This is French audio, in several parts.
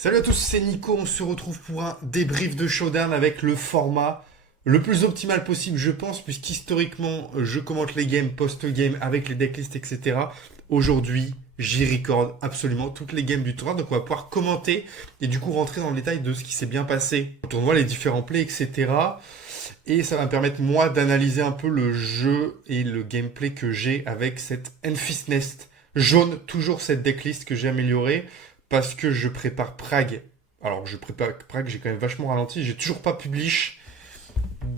Salut à tous, c'est Nico, on se retrouve pour un débrief de Showdown avec le format le plus optimal possible je pense, puisqu'historiquement je commente les games post-game avec les decklists etc. Aujourd'hui j'y record absolument toutes les games du tournoi, donc on va pouvoir commenter et du coup rentrer dans le détail de ce qui s'est bien passé au tournoi, les différents plays etc. Et ça va me permettre moi d'analyser un peu le jeu et le gameplay que j'ai avec cette Enfys Nest jaune, toujours cette decklist que j'ai améliorée parce que je prépare Prague. Alors je prépare Prague, j'ai quand même vachement ralenti, j'ai toujours pas publish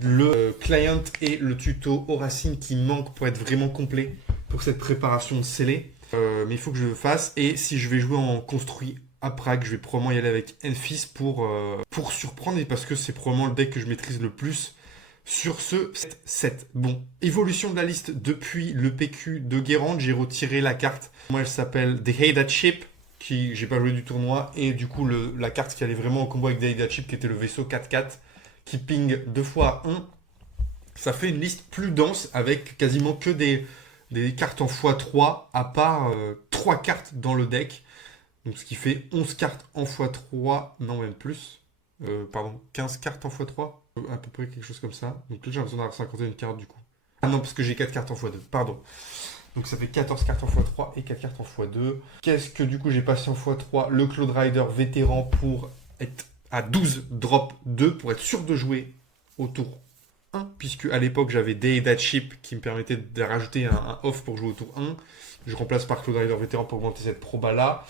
le client et le tuto Oracine qui manquent pour être vraiment complet pour cette préparation scellée. Mais il faut que je le fasse et si je vais jouer en construit à Prague, je vais probablement y aller avec Enfys pour surprendre et parce que c'est probablement le deck que je maîtrise le plus sur ce set. Bon, évolution de la liste depuis le PQ de Guérande, j'ai retiré la carte. Moi, elle s'appelle The Hate Ship, qui j'ai pas joué du tournoi, et du coup, la carte qui allait vraiment en combo avec The Hate Ship, qui était le vaisseau 4-4, qui ping 2 fois 1. Ça fait une liste plus dense avec quasiment que des cartes en x3, à part 3 cartes dans le deck. Donc, ce qui fait 11 cartes en x3, non, même plus. Pardon, 15 cartes en x3, à peu près quelque chose comme ça. Donc là j'ai besoin d'avoir 51 cartes du coup. Ah non, parce que j'ai 4 cartes en x2, pardon. Donc ça fait 14 cartes en x3 et 4 cartes en x2. Qu'est-ce que du coup j'ai passé en x3? Le Cloud Rider vétéran pour être à 12 drop 2, pour être sûr de jouer au tour 1, puisque à l'époque j'avais Day That Ship qui me permettait de rajouter un off pour jouer au tour 1. Je remplace par Cloud Rider vétéran pour augmenter cette proba là.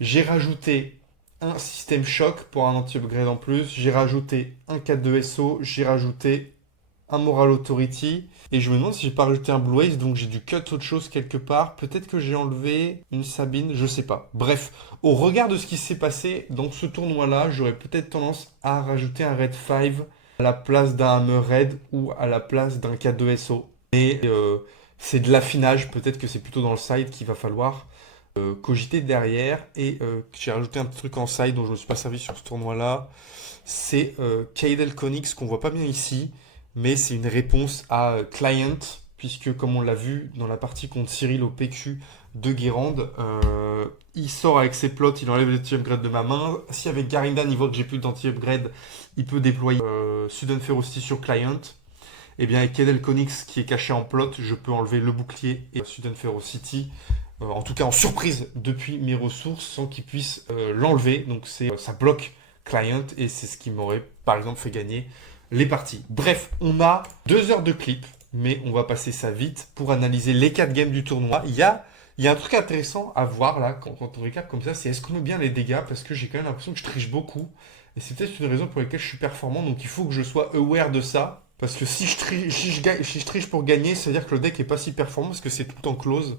J'ai rajouté un système choc pour un anti-upgrade en plus. J'ai rajouté un 4 de SO. J'ai rajouté un Moral Authority. Et je me demande si j'ai pas rajouté un Blue Ace, donc j'ai dû cut autre chose quelque part. Peut-être que j'ai enlevé une Sabine, je sais pas. Bref, au regard de ce qui s'est passé dans ce tournoi-là, j'aurais peut-être tendance à rajouter un Red 5 à la place d'un Hammer Red ou à la place d'un 4 de SO. Mais c'est de l'affinage, peut-être que c'est plutôt dans le side qu'il va falloir cogiter derrière. Et j'ai rajouté un petit truc en side dont je ne me suis pas servi sur ce tournoi-là. C'est Kaidel Konix qu'on voit pas bien ici, mais c'est une réponse à Client, puisque comme on l'a vu dans la partie contre Cyril au PQ de Guérande, il sort avec ses plots, il enlève les anti-upgrade de ma main. Si avec Garindan il voit que j'ai plus d'anti-upgrade, il peut déployer Sudden Ferocity sur Client. Et bien avec Kaidel Konix qui est caché en plot, je peux enlever le bouclier et Sudden Ferocity en tout cas en surprise depuis mes ressources sans qu'ils puissent l'enlever. Donc ça bloque client et c'est ce qui m'aurait par exemple fait gagner les parties. Bref, on a 2 heures de clip, mais on va passer ça vite pour analyser les 4 games du tournoi. Il y a un truc intéressant à voir là quand on regarde comme ça, c'est est-ce qu'on met bien les dégâts, parce que j'ai quand même l'impression que je triche beaucoup. Et c'est peut-être une raison pour laquelle je suis performant, donc il faut que je sois aware de ça. Parce que si je triche pour gagner, ça veut dire que le deck est pas si performant parce que c'est tout en close.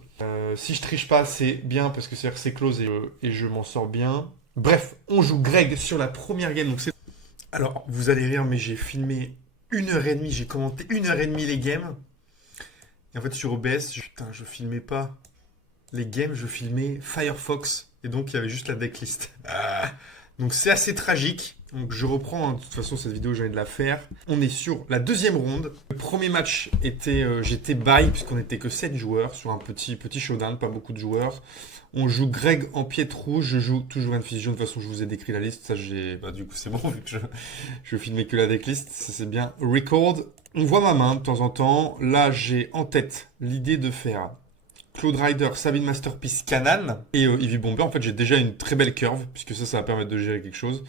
Si je triche pas, c'est bien parce que c'est close et je m'en sors bien. Bref, on joue Greg sur la première game. Alors, vous allez rire, mais j'ai filmé 1h30, j'ai commenté 1h30 les games. Et en fait, sur OBS, putain, je filmais pas les games, je filmais Firefox. Et donc, il y avait juste la decklist. Donc, c'est assez tragique. Donc je reprends, hein. De toute façon cette vidéo j'ai envie de la faire. On est sur la deuxième ronde. Le premier match était, j'étais bye puisqu'on n'était que 7 joueurs sur un petit showdown, pas beaucoup de joueurs. On joue Greg en piètre rouge, je joue toujours Enfys jaune. De toute façon je vous ai décrit la liste, ça du coup c'est bon vu que je filmais que la decklist, ça c'est bien. Record, on voit ma main de temps en temps. Là j'ai en tête l'idée de faire Cloud Rider, Sabine Masterpiece, Canaan et Heavy Bomber. En fait j'ai déjà une très belle curve puisque ça va permettre de gérer quelque chose.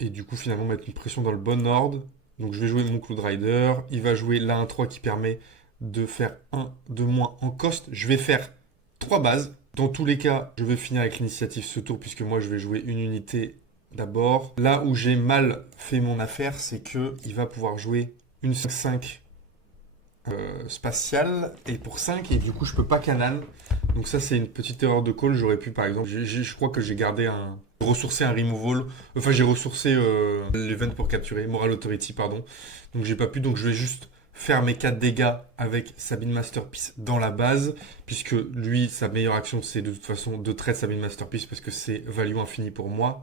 Et du coup, finalement, mettre une pression dans le bon ordre. Donc, je vais jouer mon Cloud Rider. Il va jouer la 1-3 qui permet de faire 1 de moins en cost. Je vais faire 3 bases. Dans tous les cas, je vais finir avec l'initiative ce tour, puisque moi, je vais jouer une unité d'abord. Là où j'ai mal fait mon affaire, c'est que il va pouvoir jouer une 5-5 spatiale et pour 5 et du coup je peux pas Canaan. Donc ça c'est une petite erreur de call. J'aurais pu par exemple, je crois que j'ai gardé ressourcé un removal. Enfin j'ai ressourcé l'event pour capturer, Moral Authority pardon. Donc j'ai pas pu, donc je vais juste faire mes 4 dégâts avec Sabine Masterpiece dans la base, puisque lui sa meilleure action c'est de toute façon de trade Sabine Masterpiece parce que c'est value infini pour moi.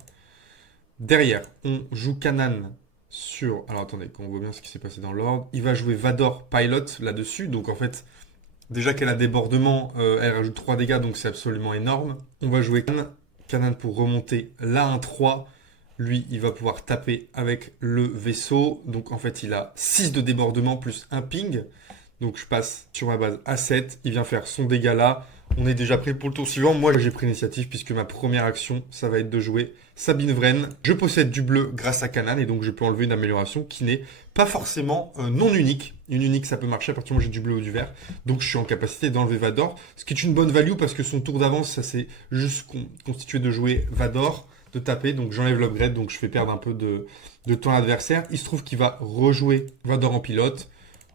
Derrière on joue Canaan sur... Alors attendez, qu'on voit bien ce qui s'est passé dans l'ordre. Il va jouer Vador Pilot là-dessus. Donc en fait, déjà qu'elle a débordement, elle rajoute 3 dégâts, donc c'est absolument énorme. On va jouer Canaan pour remonter la 1-3. Lui, il va pouvoir taper avec le vaisseau. Donc en fait, il a 6 de débordement plus un ping. Donc je passe sur ma base à 7. Il vient faire son dégât là. On est déjà prêt pour le tour suivant. Moi, j'ai pris l'initiative puisque ma première action, ça va être de jouer Sabine Wren. Je possède du bleu grâce à Canaan et donc je peux enlever une amélioration qui n'est pas forcément non unique. Une unique, ça peut marcher à partir du moment où j'ai du bleu ou du vert. Donc je suis en capacité d'enlever Vador, ce qui est une bonne value parce que son tour d'avance, ça s'est juste constitué de jouer Vador, de taper. Donc j'enlève l'upgrade, donc je fais perdre un peu de temps à l'adversaire. Il se trouve qu'il va rejouer Vador en pilote.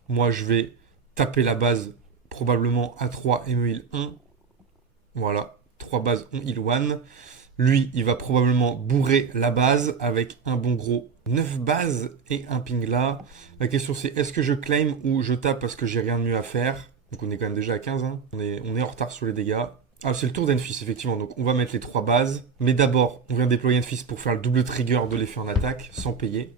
Moi, je vais taper la base probablement à 3 et me heal 1. Voilà, 3 bases, on heal 1. Lui, il va probablement bourrer la base avec un bon gros 9 bases et un ping là. La question c'est est-ce que je claim ou je tape parce que j'ai rien de mieux à faire. Donc on est quand même déjà à 15, hein. On est en retard sur les dégâts. Ah, c'est le tour d'Enfis, effectivement. Donc on va mettre les 3 bases. Mais d'abord, on vient déployer Enfis pour faire le double trigger de l'effet en attaque sans payer.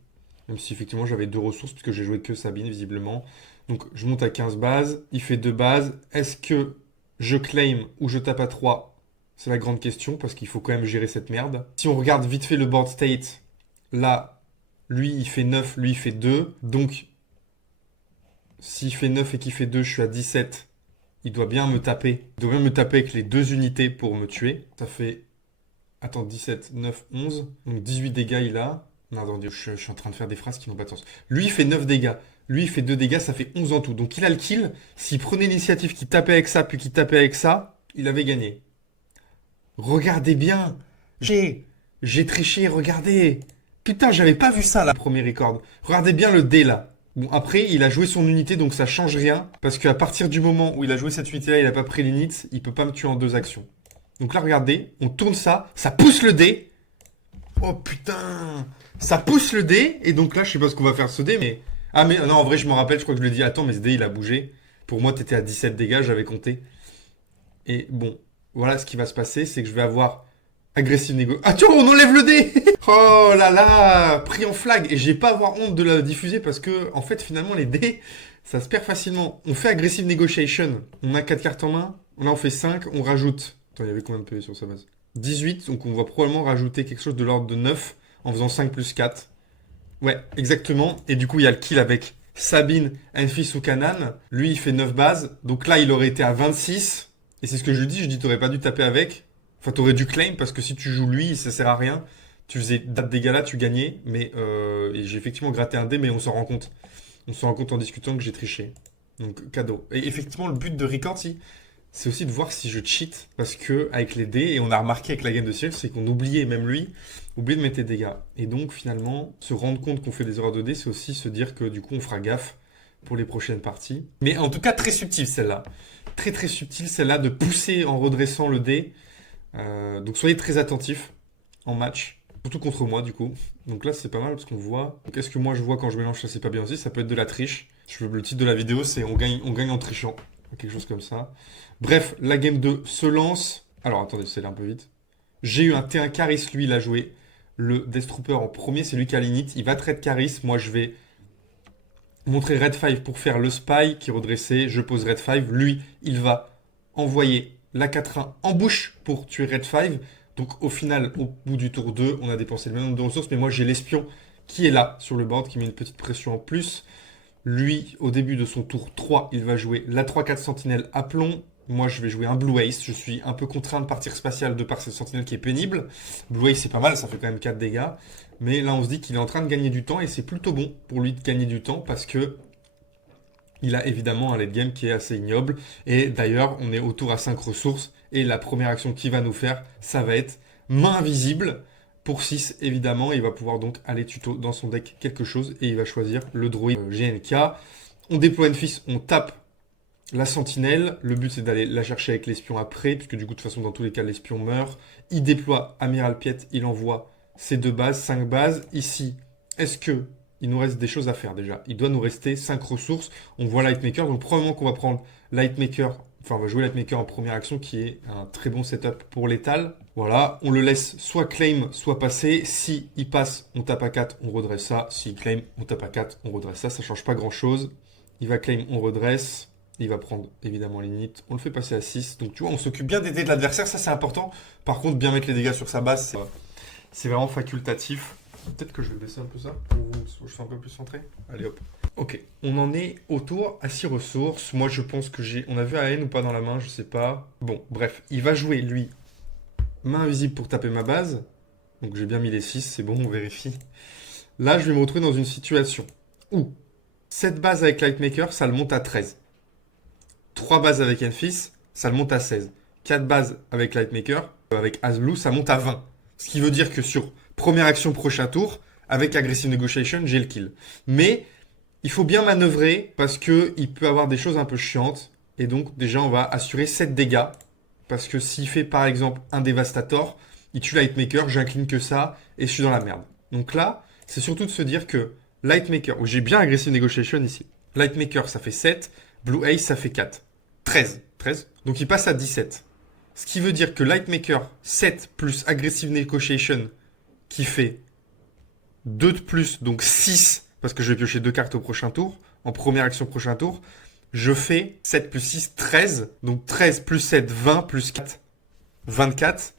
Même si effectivement j'avais 2 ressources puisque j'ai joué que Sabine visiblement. Donc je monte à 15 bases. Il fait 2 bases. Est-ce que je claim ou je tape à 3? C'est la grande question parce qu'il faut quand même gérer cette merde. Si on regarde vite fait le board state, là, lui il fait 9, lui il fait 2. Donc, s'il fait 9 et qu'il fait 2, je suis à 17. Il doit bien me taper. Il doit bien me taper avec les 2 unités pour me tuer. Ça fait... Attends, 17, 9, 11. Donc 18 dégâts il a. Non, attendez, je suis en train de faire des phrases qui n'ont pas de sens. Lui il fait 9 dégâts. Lui il fait 2 dégâts, ça fait 11 en tout. Donc il a le kill. S'il prenait l'initiative, qu'il tapait avec ça, puis qu'il tapait avec ça, il avait gagné. Regardez bien. J'ai triché, regardez. Putain, j'avais pas vu ça là, premier record. Regardez bien le dé là. Bon, après, il a joué son unité, donc ça change rien. Parce qu'à partir du moment où il a joué cette unité-là, il a pas pris l'init, il peut pas me tuer en 2 actions. Donc là, regardez, on tourne ça, ça pousse le dé. Oh putain. Ça pousse le dé, et donc là, je sais pas ce qu'on va faire ce dé, mais... Ah mais non, en vrai, je me rappelle, je crois que je lui ai dit, attends, mais ce dé, il a bougé. Pour moi, t'étais à 17 dégâts, j'avais compté. Et bon, voilà ce qui va se passer, c'est que je vais avoir agressive négo... Ah tiens, on enlève le dé. Oh là là, pris en flag. Et j'ai pas avoir honte de la diffuser parce que, en fait, finalement, les dés, ça se perd facilement. On fait aggressive negotiation. On a 4 cartes en main. Là, on fait 5, on rajoute. Attends, il y avait combien de PV sur sa base? 18, donc on va probablement rajouter quelque chose de l'ordre de 9 en faisant 5 plus 4. Ouais, exactement. Et du coup, il y a le kill avec Sabine, Enfis ou Canaan. Lui, il fait 9 bases. Donc là, il aurait été à 26. Et c'est ce que je lui dis. Je dis, t'aurais pas dû taper avec. Enfin, t'aurais dû claim parce que si tu joues lui, ça sert à rien. Tu faisais date dégâts là, tu gagnais. Mais et j'ai effectivement gratté un dé, mais on s'en rend compte. On s'en rend compte en discutant que j'ai triché. Donc, cadeau. Et effectivement, le but de Record, c'est aussi de voir si je cheat. Parce que avec les dés, et on a remarqué avec la game de ciel, c'est qu'on oubliait, même lui, oubliait de mettre des dégâts. Et donc, finalement, se rendre compte qu'on fait des erreurs de dés, c'est aussi se dire que du coup, on fera gaffe pour les prochaines parties. Mais en tout cas, très subtil celle-là. Très très subtil celle-là de pousser en redressant le dé. Donc soyez très attentifs en match. Surtout contre moi du coup. Donc là c'est pas mal parce qu'on voit. Donc est-ce que moi je vois quand je mélange ça c'est pas bien aussi? Ça peut être de la triche. Le titre de la vidéo c'est on gagne en trichant. Quelque chose comme ça. Bref, la game 2 se lance. Alors attendez, c'est là un peu vite. J'ai eu un T1 Caris, lui il a joué le Death Trooper en premier, c'est lui qui a l'init. Il va trade Caris, moi je vais montrer Red 5 pour faire le spy qui est redressé. Je pose Red 5, lui il va envoyer la 4-1 en bouche pour tuer Red 5. Donc au final, au bout du tour 2, on a dépensé le même nombre de ressources, mais moi j'ai l'espion qui est là sur le board, qui met une petite pression en plus. Lui, au début de son tour 3, il va jouer la 3-4 sentinelle à plomb. Moi, je vais jouer un Blue Ace. Je suis un peu contraint de partir spatial de par cette sentinelle qui est pénible. Blue Ace, c'est pas mal, ça fait quand même 4 dégâts. Mais là, on se dit qu'il est en train de gagner du temps et c'est plutôt bon pour lui de gagner du temps parce que il a évidemment un late game qui est assez ignoble. Et d'ailleurs, on est autour à 5 ressources. Et la première action qu'il va nous faire, ça va être main invisible. Pour 6, évidemment, il va pouvoir donc aller tuto dans son deck quelque chose. Et il va choisir le droïde GNK. On déploie Enfis, on tape la sentinelle. Le but, c'est d'aller la chercher avec l'espion après. Puisque du coup, de toute façon, dans tous les cas, l'espion meurt. Il déploie Amiral Piet. Il envoie ses 2 bases, 5 bases. Ici, est-ce que... il nous reste des choses à faire déjà. Il doit nous rester 5 ressources. On voit Lightmaker. Donc probablement qu'on va prendre Lightmaker. Enfin, on va jouer Lightmaker en première action qui est un très bon setup pour l'étal. Voilà. On le laisse soit claim, soit passer. Si il passe, on tape à 4, on redresse ça. S'il claim, on tape à 4, on redresse ça. Ça change pas grand chose. Il va claim, on redresse. Il va prendre évidemment l'init. On le fait passer à 6. Donc tu vois, on s'occupe bien des dés de l'adversaire. Ça, c'est important. Par contre, bien mettre les dégâts sur sa base, c'est vraiment facultatif. Peut-être que je vais baisser un peu ça pour que je sois un peu plus centré. Allez hop. Ok. On en est au tour à 6 ressources. Moi, je pense que j'ai... On a vu AN ou pas dans la main, je sais pas. Bon, bref. Il va jouer, lui, main invisible pour taper ma base. Donc j'ai bien mis les 6. C'est bon, on vérifie. Là, je vais me retrouver dans une situation où cette base avec Lightmaker, ça le monte à 13. 3 bases avec Enfys, ça le monte à 16. 4 bases avec Lightmaker, avec Asblue, ça monte à 20. Ce qui veut dire que sur première action prochain tour, avec Aggressive Negotiation, j'ai le kill. Mais il faut bien manœuvrer parce qu'il peut avoir des choses un peu chiantes. Et donc déjà, on va assurer 7 dégâts. Parce que s'il fait par exemple un Devastator, il tue Lightmaker, j'incline que ça, et je suis dans la merde. Donc là, c'est surtout de se dire que Lightmaker, j'ai bien Aggressive Negotiation ici. Lightmaker, ça fait 7. Blue Ace, ça fait 4. 13. 13. Donc il passe à 17. Ce qui veut dire que Lightmaker 7 plus Aggressive Negotiation qui fait 2 de plus, donc 6, parce que je vais piocher 2 cartes au prochain tour, en première action prochain tour, je fais 7 plus 6, 13. Donc 13 plus 7, 20 plus 4, 24.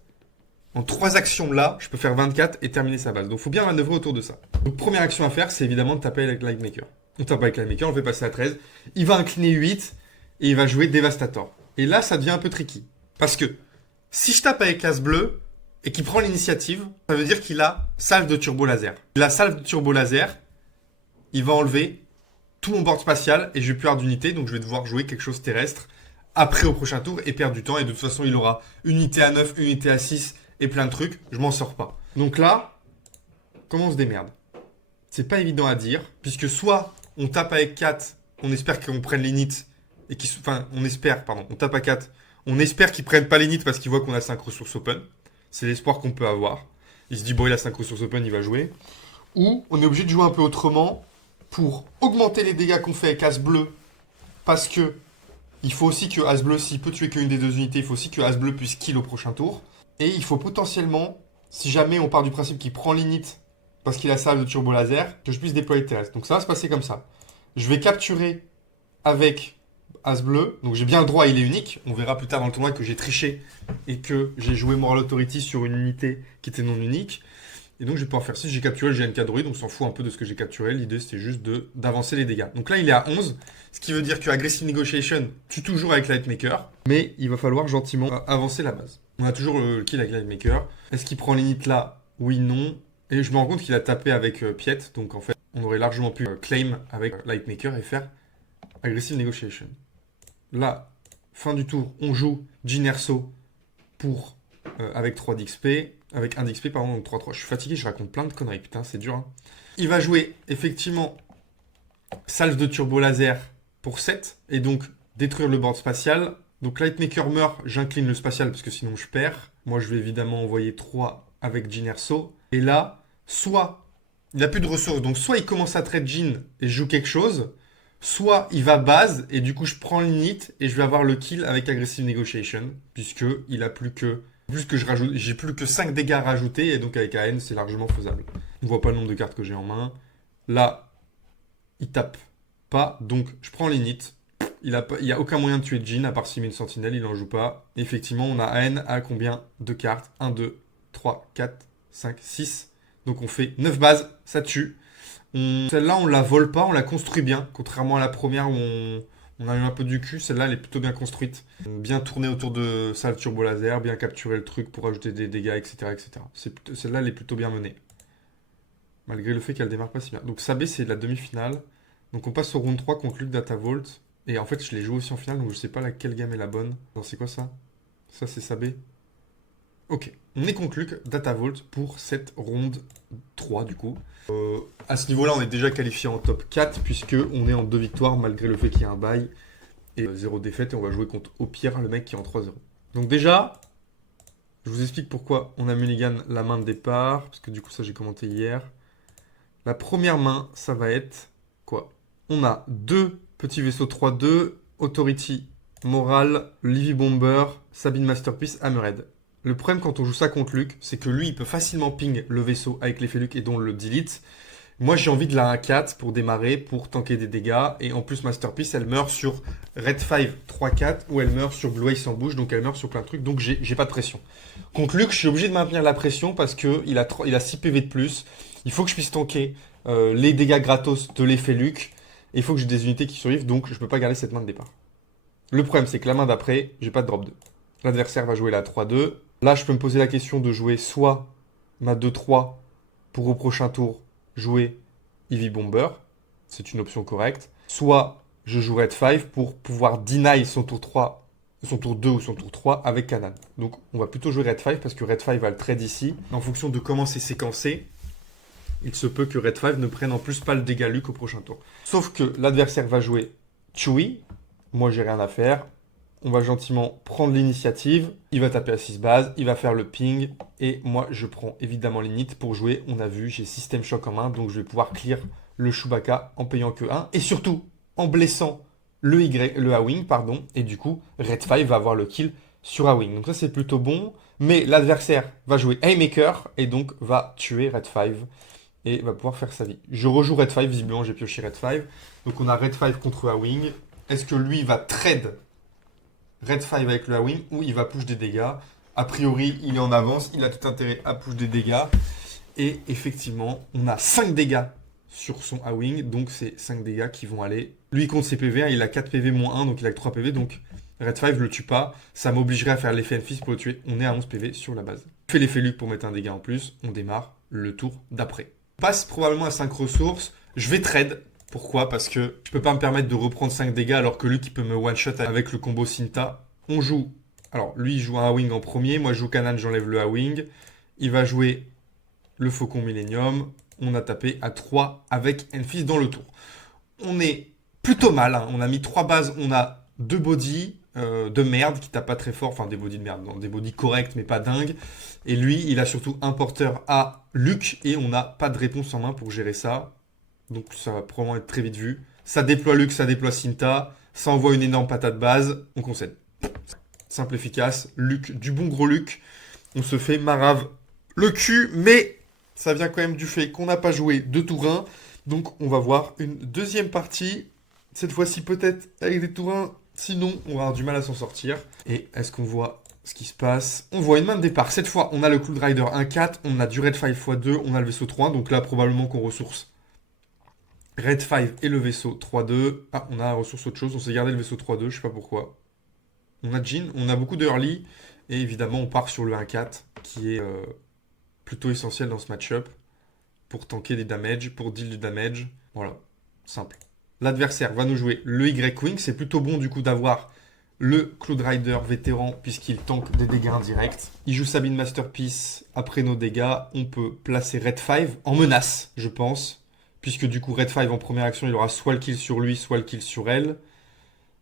En 3 actions là, je peux faire 24 et terminer sa base. Donc il faut bien manœuvrer autour de ça. Donc première action à faire, c'est évidemment de taper avec Lightmaker. On tape avec Lightmaker, on fait passer à 13. Il va incliner 8 et il va jouer Devastator. Et là, ça devient un peu tricky. Parce que si je tape avec As Bleu et qu'il prend l'initiative, ça veut dire qu'il a salve de turbo laser. Il a salve de turbo laser, il va enlever tout mon board spatial et je vais plus avoir d'unité, donc je vais devoir jouer quelque chose terrestre après au prochain tour et perdre du temps. Et de toute façon, il aura unité à 9, unité à 6 et plein de trucs. Je m'en sors pas. Donc là, comment on se démerde? C'est pas évident à dire, puisque soit on tape avec 4, on espère qu'on prenne l'init, et on espère, pardon, on tape à 4, on espère qu'ils prennent pas l'init parce qu'ils voient qu'on a 5 ressources open. C'est l'espoir qu'on peut avoir. Il se dit, bon, il a 5 ressources open, il va jouer. Ou on est obligé de jouer un peu autrement pour augmenter les dégâts qu'on fait avec As Bleu, parce que il faut aussi que As Bleu, s'il peut tuer qu'une des 2 unités, il faut aussi que As Bleu puisse kill au prochain tour. Et il faut potentiellement, si jamais on part du principe qu'il prend l'init parce qu'il a salve de turbo laser, que je puisse déployer terrestre. Donc ça va se passer comme ça. Je vais capturer avec As Bleu. Donc j'ai bien le droit, il est unique. On verra plus tard dans le tournoi que j'ai triché et que j'ai joué Moral Authority sur une unité qui était non unique. Et donc je vais pouvoir faire ça. J'ai capturé le GNK Druid, on s'en fout un peu de ce que j'ai capturé. L'idée c'était juste d'avancer les dégâts. Donc là il est à 11, ce qui veut dire que Aggressive Negotiation tue toujours avec Lightmaker. Mais il va falloir gentiment avancer la base. On a toujours le kill avec Lightmaker. Est-ce qu'il prend l'init là? Oui, non. Et je me rends compte qu'il a tapé avec Piet. Donc en fait, on aurait largement pu claim avec Lightmaker et faire Aggressive Negotiation. Là, fin du tour, on joue Jinerso pour avec 3 d'XP. Avec 1 d'XP, pardon, donc 3-3. Je suis fatigué, je raconte plein de conneries. Putain, c'est dur. Hein. Il va jouer effectivement salve de turbo laser pour 7. Et donc détruire le board spatial. Donc Lightmaker meurt, j'incline le spatial parce que sinon je perds. Moi je vais évidemment envoyer 3 avec Jinerso. Et là, soit il n'a plus de ressources, donc soit il commence à trade Jin et je joue quelque chose, soit il va base et du coup je prends l'init et je vais avoir le kill avec Aggressive Negotiation, puisque il a plus que j'ai plus que 5 dégâts à rajouter et donc avec AN c'est largement faisable. On voit pas le nombre de cartes que j'ai en main. Là, il tape pas, donc je prends l'init. Il n'y a aucun moyen de tuer Jin à part s'il met une sentinelle, il n'en joue pas. Et effectivement, on a AN à combien de cartes? 1, 2, 3, 4, 5, 6. Donc on fait 9 bases, ça tue. Celle-là, on la vole pas, on la construit bien. Contrairement à la première où on a eu un peu du cul, celle-là, elle est plutôt bien construite. Bien tournée autour de salve turbo laser, bien capturer le truc pour ajouter des dégâts, etc. etc. Celle-là, elle est plutôt bien menée. Malgré le fait qu'elle démarre pas si bien. Donc Sabé, c'est la demi-finale. Donc on passe au round 3 contre Luc Datavolt. Et en fait, je l'ai joué aussi en finale, donc je sais pas laquelle game est la bonne. Non, c'est quoi ça? Ça, c'est Sabé. Ok, on est contre Luc Datavolt pour cette ronde 3 du coup. À ce niveau-là, on est déjà qualifié en top 4 puisque on est en 2 victoires malgré le fait qu'il y a un bail et 0 défaite et on va jouer contre au pire le mec qui est en 3-0. Donc déjà, je vous explique pourquoi on a mulligan la main de départ parce que du coup ça j'ai commenté hier. La première main, ça va être quoi? On a 2 petits vaisseaux 3-2, Authority, Moral, Livy Bomber, Sabine Masterpiece, Hammerhead. Le problème quand on joue ça contre Luc, c'est que lui, il peut facilement ping le vaisseau avec l'effet Luc et donc le delete. Moi, j'ai envie de la 1-4 pour démarrer, pour tanker des dégâts. Et en plus, Masterpiece, elle meurt sur Red 5 3-4 ou elle meurt sur Blue Eye sans bouche. Donc, elle meurt sur plein de trucs. Donc, j'ai pas de pression. Contre Luke, je suis obligé de maintenir la pression parce qu'il il a 6 PV de plus. Il faut que je puisse tanker les dégâts gratos de l'effet Luke. Et il faut que j'ai des unités qui survivent. Donc, je peux pas garder cette main de départ. Le problème, c'est que la main d'après, j'ai pas de drop 2. L'adversaire va jouer la 3-2. Là, je peux me poser la question de jouer soit ma 2-3 pour au prochain tour jouer Heavy Bomber. C'est une option correcte. Soit je joue Red 5 pour pouvoir deny son tour 3, son tour 2 ou son tour 3 avec Canaan. Donc, on va plutôt jouer Red 5 parce que Red 5 va le trade ici. En fonction de comment c'est séquencé, il se peut que Red 5 ne prenne en plus pas le dégât Luke au prochain tour. Sauf que l'adversaire va jouer Chewie. Moi, j'ai rien à faire. On va gentiment prendre l'initiative. Il va taper à 6 bases, il va faire le ping. Et moi, je prends évidemment l'init pour jouer. On a vu, j'ai System Shock en main, donc je vais pouvoir clear le Chewbacca en payant que 1. Et surtout, en blessant le A-Wing, pardon. Et du coup, Red 5 va avoir le kill sur A-Wing. Donc ça, c'est plutôt bon. Mais l'adversaire va jouer Haymaker et donc va tuer Red 5 et va pouvoir faire sa vie. Je rejoue Red 5, visiblement j'ai pioché Red 5. Donc on a Red 5 contre A-Wing. Est-ce que lui va trade Red 5 avec le A-Wing ou il va push des dégâts? A priori, il est en avance, il a tout intérêt à push des dégâts. Et effectivement, on a 5 dégâts sur son A-Wing, donc c'est 5 dégâts qui vont aller. Lui il compte ses PV, hein, il a 4 PV moins 1, donc il a que 3 PV, donc Red 5 le tue pas. Ça m'obligerait à faire l'effet Enfist pour le tuer. On est à 11 PV sur la base. Je fais l'effet Luke pour mettre un dégât en plus, on démarre le tour d'après. On passe probablement à 5 ressources, je vais trade. Pourquoi? Parce que je peux pas me permettre de reprendre 5 dégâts alors que Luke il peut me one-shot avec le combo Cinta. On joue. Alors lui il joue un A-Wing en premier, moi je joue Canaan, j'enlève le A-Wing. Il va jouer le Faucon Millennium. On a tapé à 3 avec Enfist dans le tour. On est plutôt mal, hein. On a mis 3 bases, on a 2 bodies de merde qui tapent pas très fort, enfin des bodies de merde, non, des bodies corrects mais pas dingues. Et lui il a surtout un porteur à Luke et on n'a pas de réponse en main pour gérer ça. Donc ça va probablement être très vite vu. Ça déploie Luke, ça déploie Cinta. Ça envoie une énorme patate base. On concède. Simple, efficace. Luke, du bon gros Luke. On se fait marave le cul. Mais ça vient quand même du fait qu'on n'a pas joué de tour 1. Donc on va voir une deuxième partie. Cette fois-ci peut-être avec des tours 1. Sinon on va avoir du mal à s'en sortir. Et est-ce qu'on voit ce qui se passe? On voit une main de départ. Cette fois on a le Cloud Rider 1-4. On a du Red 5 x2. On a le vaisseau 3. Donc là probablement qu'on ressource Red 5 et le vaisseau 3-2. Ah, on a la ressource autre chose. On s'est gardé le vaisseau 3-2, je sais pas pourquoi. On a Jin, on a beaucoup de early. Et évidemment, on part sur le 1-4, qui est plutôt essentiel dans ce match-up. Pour tanker des damages, pour deal du damage. Voilà, simple. L'adversaire va nous jouer le Y-Wing. C'est plutôt bon du coup d'avoir le Cloud Rider vétéran, puisqu'il tank des dégâts indirects. Il joue Sabine Masterpiece. Après nos dégâts, on peut placer Red 5 en menace, je pense. Puisque du coup, Red 5 en première action, il aura soit le kill sur lui, soit le kill sur elle.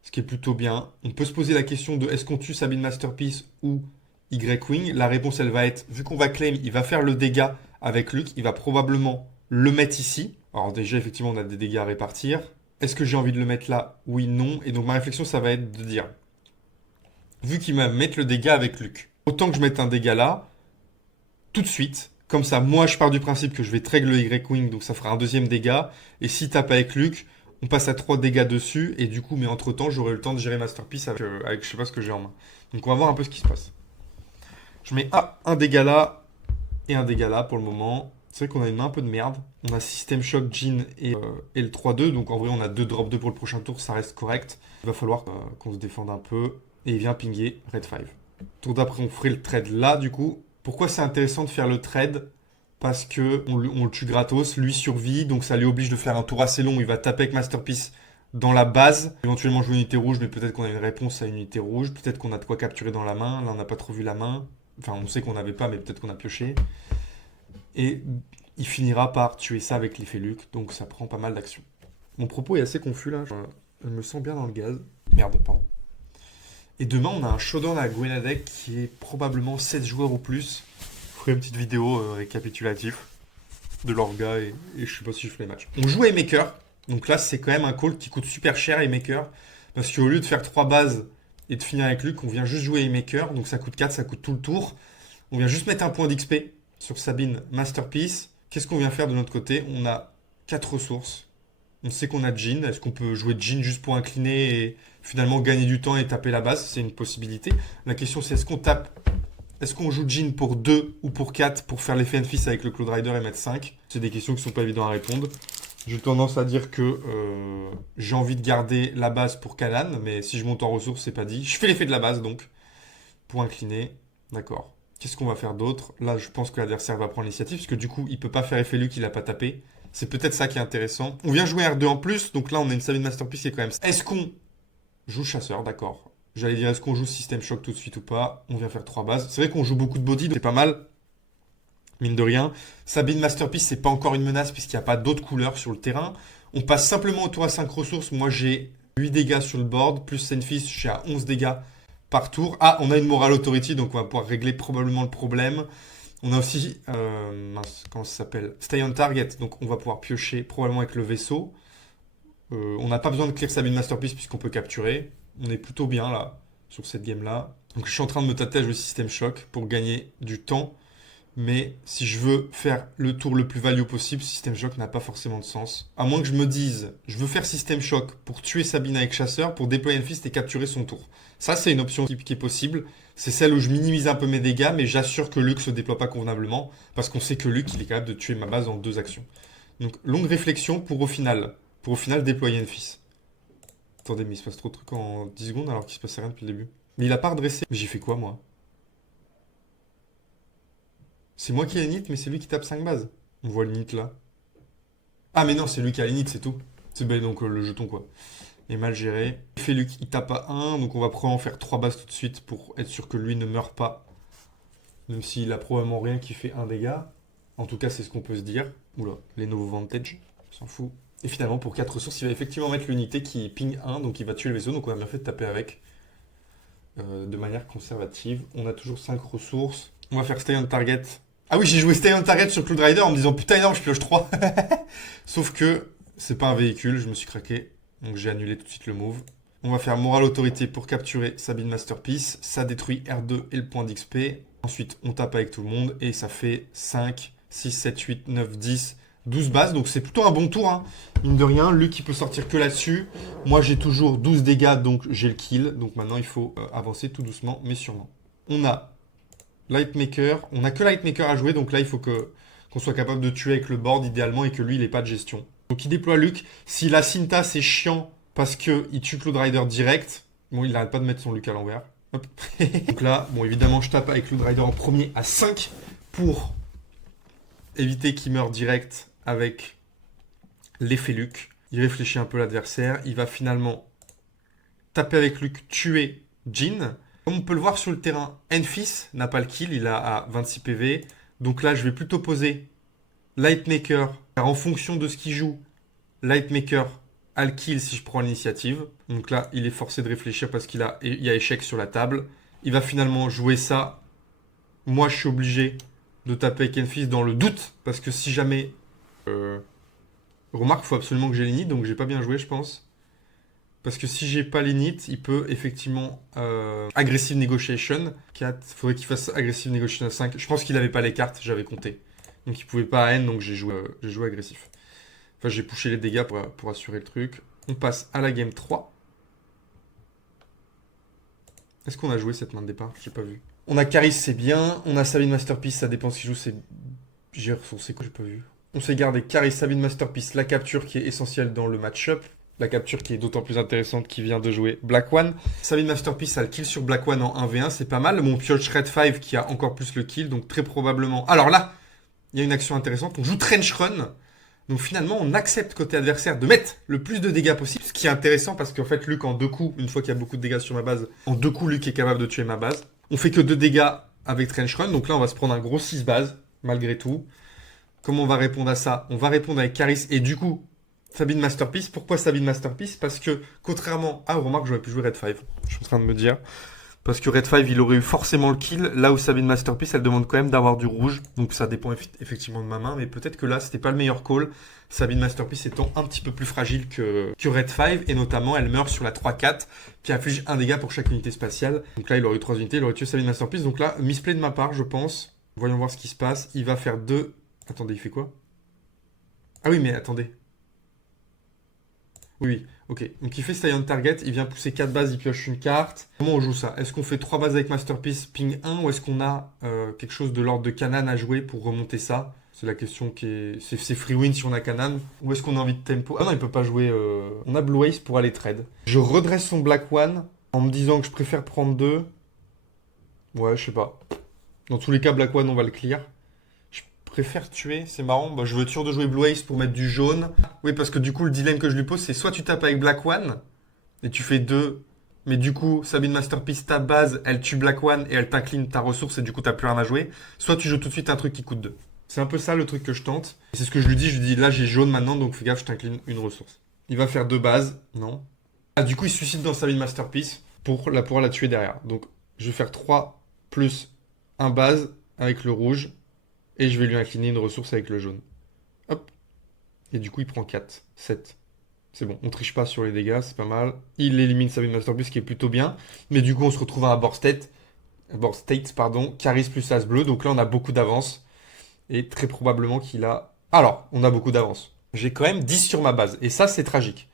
Ce qui est plutôt bien. On peut se poser la question de est-ce qu'on tue Sabine Masterpiece ou Y-Wing? La réponse, elle va être, vu qu'on va claim, il va faire le dégât avec Luke. Il va probablement le mettre ici. Alors déjà, effectivement, on a des dégâts à répartir. Est-ce que j'ai envie de le mettre là? Oui, non. Et donc ma réflexion, ça va être de dire, vu qu'il va mettre le dégât avec Luke, autant que je mette un dégât là, tout de suite. Comme ça, moi, je pars du principe que je vais treg le Y-Wing, donc ça fera un deuxième dégât. Et s'il tape avec Luke, on passe à 3 dégâts dessus. Et du coup, mais entre-temps, j'aurai le temps de gérer Masterpiece avec je sais pas ce que j'ai en main. Donc on va voir un peu ce qui se passe. Je mets un dégât là et un dégât là pour le moment. C'est vrai qu'on a une main un peu de merde. On a System Shock, Jin et le 3-2. Donc en vrai, on a 2 drop 2 pour le prochain tour, ça reste correct. Il va falloir qu'on se défende un peu. Et il vient pinguer Red 5. Tour d'après, on ferait le trade là, du coup. Pourquoi c'est intéressant de faire le trade? Parce que on le tue gratos, lui survit, donc ça lui oblige de faire un tour assez long. Il va taper avec Masterpiece dans la base, éventuellement jouer une unité rouge, mais peut-être qu'on a une réponse à une unité rouge, peut-être qu'on a de quoi capturer dans la main. Là, on n'a pas trop vu la main. Enfin, on sait qu'on n'avait pas, mais peut-être qu'on a pioché. Et il finira par tuer ça avec l'effet Luke, donc ça prend pas mal d'action. Mon propos est assez confus là, je me sens bien dans le gaz. Merde, pardon. Et demain, on a un showdown à Gwenadec qui est probablement 7 joueurs ou plus. Je ferai une petite vidéo récapitulative de l'orga et je sais pas si je ferai les matchs. On joue Haymaker. Donc là, c'est quand même un call qui coûte super cher, Haymaker. Parce qu'au lieu de faire 3 bases et de finir avec Luke, on vient juste jouer Haymaker. Donc ça coûte 4, ça coûte tout le tour. On vient juste mettre un point d'XP sur Sabine Masterpiece. Qu'est-ce qu'on vient faire de notre côté? On a 4 ressources. On sait qu'on a Jhin. Est-ce qu'on peut jouer Jhin juste pour incliner et finalement gagner du temps et taper la base? C'est une possibilité. La question c'est est-ce qu'on tape... Est-ce qu'on joue Jhin pour 2 ou pour 4 pour faire l'effet Enfys avec le Cloud Rider et mettre 5? C'est des questions qui sont pas évidentes à répondre. J'ai tendance à dire que j'ai envie de garder la base pour Kanan, mais si je monte en ressources, c'est pas dit. Je fais l'effet de la base donc, pour incliner. D'accord. Qu'est-ce qu'on va faire d'autre? Là, je pense que l'adversaire va prendre l'initiative, parce que du coup, il peut pas faire effet Luc, il a pas tapé. C'est peut-être ça qui est intéressant. On vient jouer R2 en plus, donc là, on a une Sabine Masterpiece qui est quand même... Est-ce qu'on joue chasseur? D'accord. J'allais dire, est-ce qu'on joue système choc tout de suite ou pas? On vient faire 3 bases. C'est vrai qu'on joue beaucoup de body, donc c'est pas mal. Mine de rien. Sabine Masterpiece, c'est pas encore une menace puisqu'il n'y a pas d'autres couleurs sur le terrain. On passe simplement au tour à 5 ressources. Moi, j'ai 8 dégâts sur le board, plus Enfys, je suis à 11 dégâts par tour. Ah, on a une Moral Authority, donc on va pouvoir régler probablement le problème. On a aussi, comment ça s'appelle? Stay on target, donc on va pouvoir piocher probablement avec le vaisseau. On n'a pas besoin de clear Sabine Masterpiece puisqu'on peut capturer. On est plutôt bien là, sur cette game-là. Donc je suis en train de me tâter à jouer système choc pour gagner du temps. Mais si je veux faire le tour le plus value possible, System Shock n'a pas forcément de sens. À moins que je me dise, je veux faire System Shock pour tuer Sabine avec Chasseur, pour déployer une fist et capturer son tour. Ça, c'est une option qui est possible. C'est celle où je minimise un peu mes dégâts, mais j'assure que Luke se déploie pas convenablement, parce qu'on sait que Luke, il est capable de tuer ma base en 2 actions. Donc, longue réflexion pour au final déployer une fist. Attendez, mais il se passe trop de trucs en 10 secondes alors qu'il se passait rien depuis le début. Mais il a pas redressé. Mais j'ai fait quoi, moi? C'est moi qui ai l'init, mais c'est lui qui tape 5 bases. On voit l'init là. Ah, mais non, c'est lui qui a l'init, c'est tout. C'est ben, donc le jeton, quoi. Et mal géré. Luc, il tape à 1, donc on va probablement faire 3 bases tout de suite pour être sûr que lui ne meurt pas. Même s'il a probablement rien qui fait 1 dégât. En tout cas, c'est ce qu'on peut se dire. Oula, les nouveaux Vantage, on s'en fout. Et finalement, pour 4 ressources, il va effectivement mettre l'unité qui ping 1, donc il va tuer le vaisseau, donc on a bien fait de taper avec. De manière conservative. On a toujours 5 ressources. On va faire Stay on Target. Ah oui, j'ai joué Stay on Target sur Cloud Rider en me disant putain non, je pioche 3. Sauf que c'est pas un véhicule, je me suis craqué. Donc j'ai annulé tout de suite le move. On va faire Moral Authority pour capturer Sabine Masterpiece. Ça détruit R2 et le point d'XP. Ensuite, on tape avec tout le monde et ça fait 5, 6, 7, 8, 9, 10, 12 bases. Donc c'est plutôt un bon tour. Hein. Mine de rien, Luc il peut sortir que là-dessus. Moi j'ai toujours 12 dégâts donc j'ai le kill. Donc maintenant il faut avancer tout doucement mais sûrement. On a Lightmaker. On n'a que Lightmaker à jouer. Donc là il faut qu'on soit capable de tuer avec le board idéalement et que lui il n'ait pas de gestion. Donc il déploie Luc. Si la Cinta c'est chiant parce qu'il tue Cloud Rider direct. Bon il n'arrête pas de mettre son Luc à l'envers. Hop. Donc là, bon évidemment je tape avec Cloud Rider en premier à 5 pour éviter qu'il meure direct avec l'effet Luc. Il réfléchit un peu l'adversaire. Il va finalement taper avec Luc, tuer Jhin. Comme on peut le voir sur le terrain, Enfys n'a pas le kill, il a à 26 PV. Donc là, je vais plutôt poser Lightmaker. Car en fonction de ce qu'il joue, Lightmaker a le kill si je prends l'initiative. Donc là, il est forcé de réfléchir parce il y a échec sur la table. Il va finalement jouer ça. Moi, je suis obligé de taper avec Enfys dans le doute. Parce que si jamais... Remarque, il faut absolument que j'ai l'init, donc j'ai pas bien joué, je pense. Parce que si j'ai pas l'init, il peut effectivement... Aggressive Negotiation. 4, il faudrait qu'il fasse Aggressive Negotiation à 5. Je pense qu'il avait pas les cartes, j'avais compté. Donc il pouvait pas à N, donc j'ai joué agressif. Enfin, j'ai pushé les dégâts pour assurer le truc. On passe à la game 3. Est-ce qu'on a joué cette main de départ? J'ai pas vu. On a Caris, c'est bien. On a Sabine Masterpiece, ça dépend ce qu'il joue. J'ai ressourcé quoi? J'ai pas vu. On s'est gardé Caris, Sabine Masterpiece, la capture qui est essentielle dans le match-up. La capture qui est d'autant plus intéressante qui vient de jouer Black One. Sabine Masterpiece a le kill sur Black One en 1v1, c'est pas mal. Mon pioche Red 5 qui a encore plus le kill, donc très probablement... Alors là, il y a une action intéressante. On joue Trench Run. Donc finalement, on accepte côté adversaire de mettre le plus de dégâts possible. Ce qui est intéressant parce qu'en fait, Luc en 2 coups, une fois qu'il y a beaucoup de dégâts sur ma base, en 2 coups, Luc est capable de tuer ma base. On fait que 2 dégâts avec Trench Run. Donc là, on va se prendre un gros 6 bases, malgré tout. Comment on va répondre à ça? On va répondre avec Caris et du coup, Sabine Masterpiece. Pourquoi Sabine Masterpiece? Parce que, contrairement... Ah, remarque, j'aurais pu jouer Red 5. Je suis en train de me dire... Parce que Red 5, il aurait eu forcément le kill. Là où Sabine Masterpiece, elle demande quand même d'avoir du rouge. Donc ça dépend effectivement de ma main. Mais peut-être que là, c'était pas le meilleur call. Sabine Masterpiece étant un petit peu plus fragile que Red 5. Et notamment, elle meurt sur la 3-4. Qui inflige un dégât pour chaque unité spatiale. Donc là, il aurait eu 3 unités. Il aurait tué Sabine Masterpiece. Donc là, misplay de ma part, je pense. Voyons voir ce qui se passe. Il va faire 2... Attendez, il fait quoi? Ah oui, mais attendez. Oui, oui, ok. Donc il fait Stay on Target, il vient pousser 4 bases, il pioche une carte. Comment on joue ça? Est-ce qu'on fait 3 bases avec Masterpiece, ping 1, ou est-ce qu'on a quelque chose de l'ordre de Canaan à jouer pour remonter ça? C'est la question qui est... C'est free win si on a Canaan. Ou est-ce qu'on a envie de tempo? Ah non, il peut pas jouer... On a Blue Ace pour aller trade. Je redresse son Black One en me disant que je préfère prendre 2. Ouais, je sais pas. Dans tous les cas, Black One, on va le clear. Je préfère tuer, c'est marrant. Bah, je veux être sûr de jouer Blue Ace pour mettre du jaune. Oui, parce que du coup, le dilemme que je lui pose, c'est soit tu tapes avec Black One et tu fais 2, mais du coup, Sabine Masterpiece, ta base, elle tue Black One et elle t'incline ta ressource et du coup, t'as plus rien à jouer. Soit tu joues tout de suite un truc qui coûte 2. C'est un peu ça le truc que je tente. Et c'est ce que je lui dis là, j'ai jaune maintenant, donc fais gaffe, je t'incline une ressource. Il va faire 2 bases, non. Ah, du coup, il se suicide dans Sabine Masterpiece pour pouvoir la tuer derrière. Donc, je vais faire 3 plus un base avec le rouge et je vais lui incliner une ressource avec le jaune. Hop. Et du coup, il prend 4, 7. C'est bon, on triche pas sur les dégâts, c'est pas mal. Il élimine Sabine Masterpiece, qui est plutôt bien. Mais du coup, on se retrouve à un board state, pardon, Caris plus As bleu. Donc là, on a beaucoup d'avance. Et très probablement qu'il a... Alors, on a beaucoup d'avance. J'ai quand même 10 sur ma base. Et ça, c'est tragique.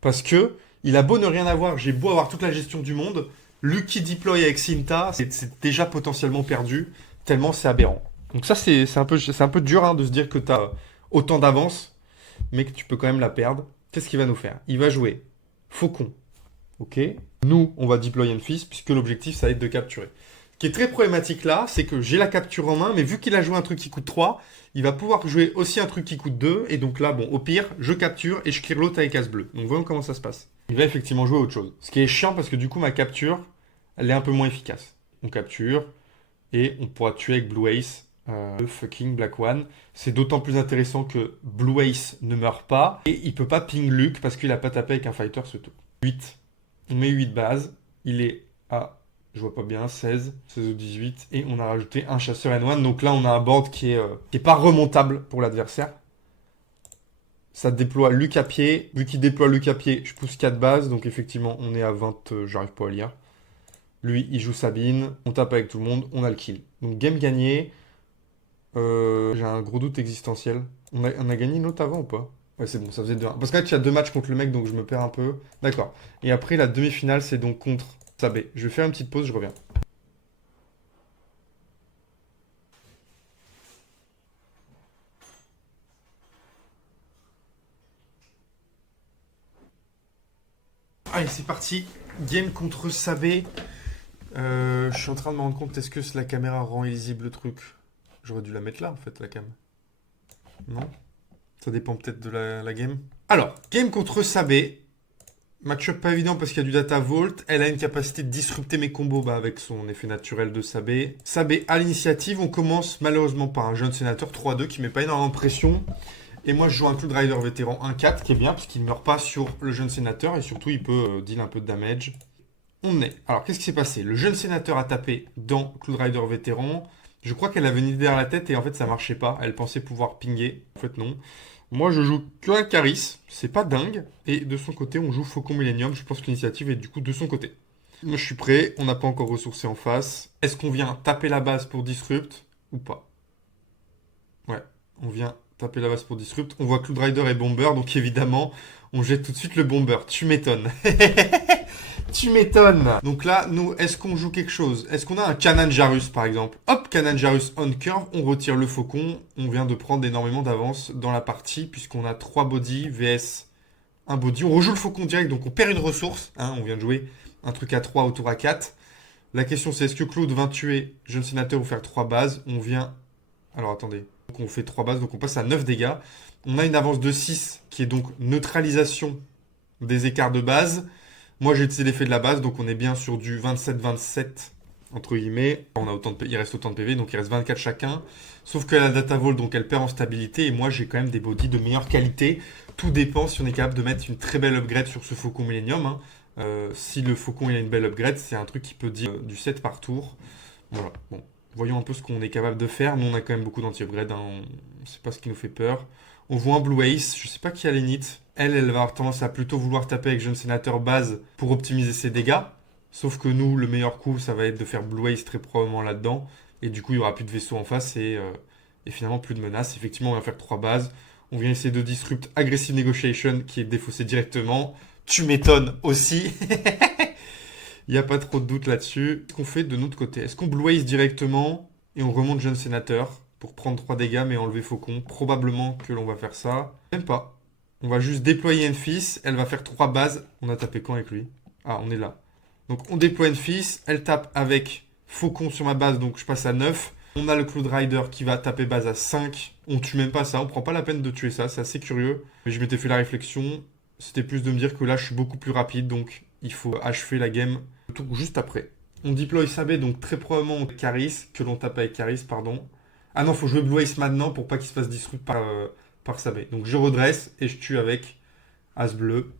Parce que, il a beau ne rien avoir, j'ai beau avoir toute la gestion du monde. Lucky deploy avec Cinta, c'est déjà potentiellement perdu. Tellement c'est aberrant. Donc ça, c'est un peu dur hein, de se dire que tu as autant d'avance, mais que tu peux quand même la perdre. Qu'est-ce qu'il va nous faire? Il va jouer Faucon. Ok. Nous, on va deploy Enfist, puisque l'objectif, ça va être de capturer. Ce qui est très problématique là, c'est que j'ai la capture en main, mais vu qu'il a joué un truc qui coûte 3, il va pouvoir jouer aussi un truc qui coûte 2. Et donc là, bon, au pire, je capture et je clear l'autre avec As bleu. Donc voyons comment ça se passe. Il va effectivement jouer autre chose. Ce qui est chiant parce que du coup, ma capture, elle est un peu moins efficace. On capture et on pourra tuer avec Blue Ace le fucking Black One. C'est d'autant plus intéressant que Blue Ace ne meurt pas et il peut pas ping Luke parce qu'il a pas tapé avec un fighter ce tour. 8. On met 8 bases. Il est à, je vois pas bien, 16 ou 18. Et on a rajouté un chasseur N1. Donc là, on a un board qui est pas remontable pour l'adversaire. Ça déploie Luke à pied. Vu qu'il déploie Luke à pied, je pousse 4 bases. Donc effectivement, on est à 20. J'arrive pas à lire. Lui, il joue Sabine. On tape avec tout le monde. On a le kill. Donc game gagné. J'ai un gros doute existentiel. On a gagné une autre avant ou pas? Ouais, c'est bon, ça faisait 2-1. Parce qu'en fait, il y a 2 matchs contre le mec, donc je me perds un peu. D'accord. Et après, la demi-finale, c'est donc contre Sabé. Je vais faire une petite pause, je reviens. Allez, c'est parti. Game contre Sabé. Je suis en train de me rendre compte, est-ce que la caméra rend illisible le truc? J'aurais dû la mettre là, en fait, la cam. Non? Ça dépend peut-être de la game. Alors, game contre Sabé. Match-up pas évident parce qu'il y a du data vault. Elle a une capacité de disrupter mes combos avec son effet naturel de Sabé. Sabé à l'initiative. On commence malheureusement par un jeune sénateur 3-2 qui met pas énormément de pression. Et moi je joue un Cloud Rider vétéran 1-4 qui est bien parce qu'il ne meurt pas sur le jeune sénateur et surtout il peut deal un peu de damage. On est. Alors qu'est-ce qui s'est passé? Le jeune sénateur a tapé dans Cloud Rider vétéran. Je crois qu'elle avait une idée derrière la tête et en fait ça marchait pas. Elle pensait pouvoir pinguer. En fait non. Moi, je joue que un Caris, c'est pas dingue. Et de son côté, on joue Faucon Millennium. Je pense que l'initiative est du coup de son côté. Moi, je suis prêt. On n'a pas encore ressourcé en face. Est-ce qu'on vient taper la base pour Disrupt ou pas? Ouais, on vient taper la base pour Disrupt. On voit Cloud Rider et Bomber, donc évidemment, on jette tout de suite le Bomber. Tu m'étonnes. Tu m'étonnes. Donc là, nous, est-ce qu'on joue quelque chose? Est-ce qu'on a un Canan Jarus, par exemple? Hop, Canan Jarus on curve, on retire le faucon. On vient de prendre énormément d'avance dans la partie, puisqu'on a 3 body vs un body. On rejoue le faucon direct, donc on perd une ressource. Hein, on vient de jouer un truc à 3 autour à 4. La question, c'est est-ce que Claude va tuer jeune sénateur ou faire 3 bases? On vient... Alors, attendez. Donc on fait 3 bases, donc on passe à 9 dégâts. On a une avance de 6, qui est donc neutralisation des écarts de base. Moi, j'ai utilisé l'effet de la base, donc on est bien sur du 27-27, entre guillemets. On a il reste autant de PV, donc il reste 24 chacun. Sauf que la data vault, donc elle perd en stabilité, et moi, j'ai quand même des bodies de meilleure qualité. Tout dépend si on est capable de mettre une très belle upgrade sur ce Faucon Millennium. Hein. Si le Faucon il a une belle upgrade, c'est un truc qui peut dire du 7 par tour. Voilà, bon. Voyons un peu ce qu'on est capable de faire. Nous, on a quand même beaucoup d'anti-upgrade. Hein. On ne sait pas ce qui nous fait peur. On voit un Blue Ace. Je sais pas qui a l'init. Elle va avoir tendance à plutôt vouloir taper avec jeune sénateur base pour optimiser ses dégâts. Sauf que nous, le meilleur coup, ça va être de faire Blue Ace très probablement là-dedans. Et du coup, il n'y aura plus de vaisseau en face et finalement plus de menaces. Effectivement, on va faire 3 bases. On vient essayer de disrupt Aggressive Negotiation qui est défaussé directement. Tu m'étonnes aussi. Il n'y a pas trop de doute là-dessus. Qu'est-ce qu'on fait de notre côté? Est-ce qu'on Blue Ace directement et on remonte Jeune Sénateur pour prendre 3 dégâts mais enlever Faucon? Probablement que l'on va faire ça. Même pas. On va juste déployer Enfys. Elle va faire 3 bases. On a tapé quand avec lui? Ah, on est là. Donc on déploie Enfys. Elle tape avec Faucon sur ma base, donc je passe à 9. On a le Cloud Rider qui va taper base à 5. On tue même pas ça, on prend pas la peine de tuer ça, c'est assez curieux. Mais je m'étais fait la réflexion, c'était plus de me dire que là je suis beaucoup plus rapide, donc il faut achever la game tout juste après. On déploie Sabé, donc très probablement Caris, que l'on tape avec Caris, pardon. Ah non, faut jouer Blue Ace maintenant pour pas qu'il se fasse disrupt par Sabé. Donc je redresse et je tue avec As bleu.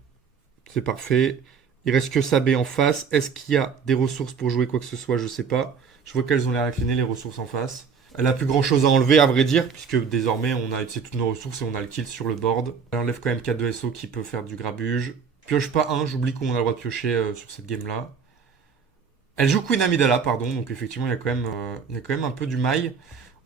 C'est parfait. Il reste que Sabé en face. Est-ce qu'il y a des ressources pour jouer quoi que ce soit? Je sais pas. Je vois qu'elles ont l'air inclinées, les ressources en face. Elle a plus grand chose à enlever, à vrai dire, puisque désormais on a utilisé toutes nos ressources et on a le kill sur le board. Elle enlève quand même K2SO qui peut faire du grabuge. Pioche pas un, j'oublie qu'on a le droit de piocher sur cette game-là. Elle joue Queen Amidala, pardon, donc effectivement il y a quand même un peu du mail.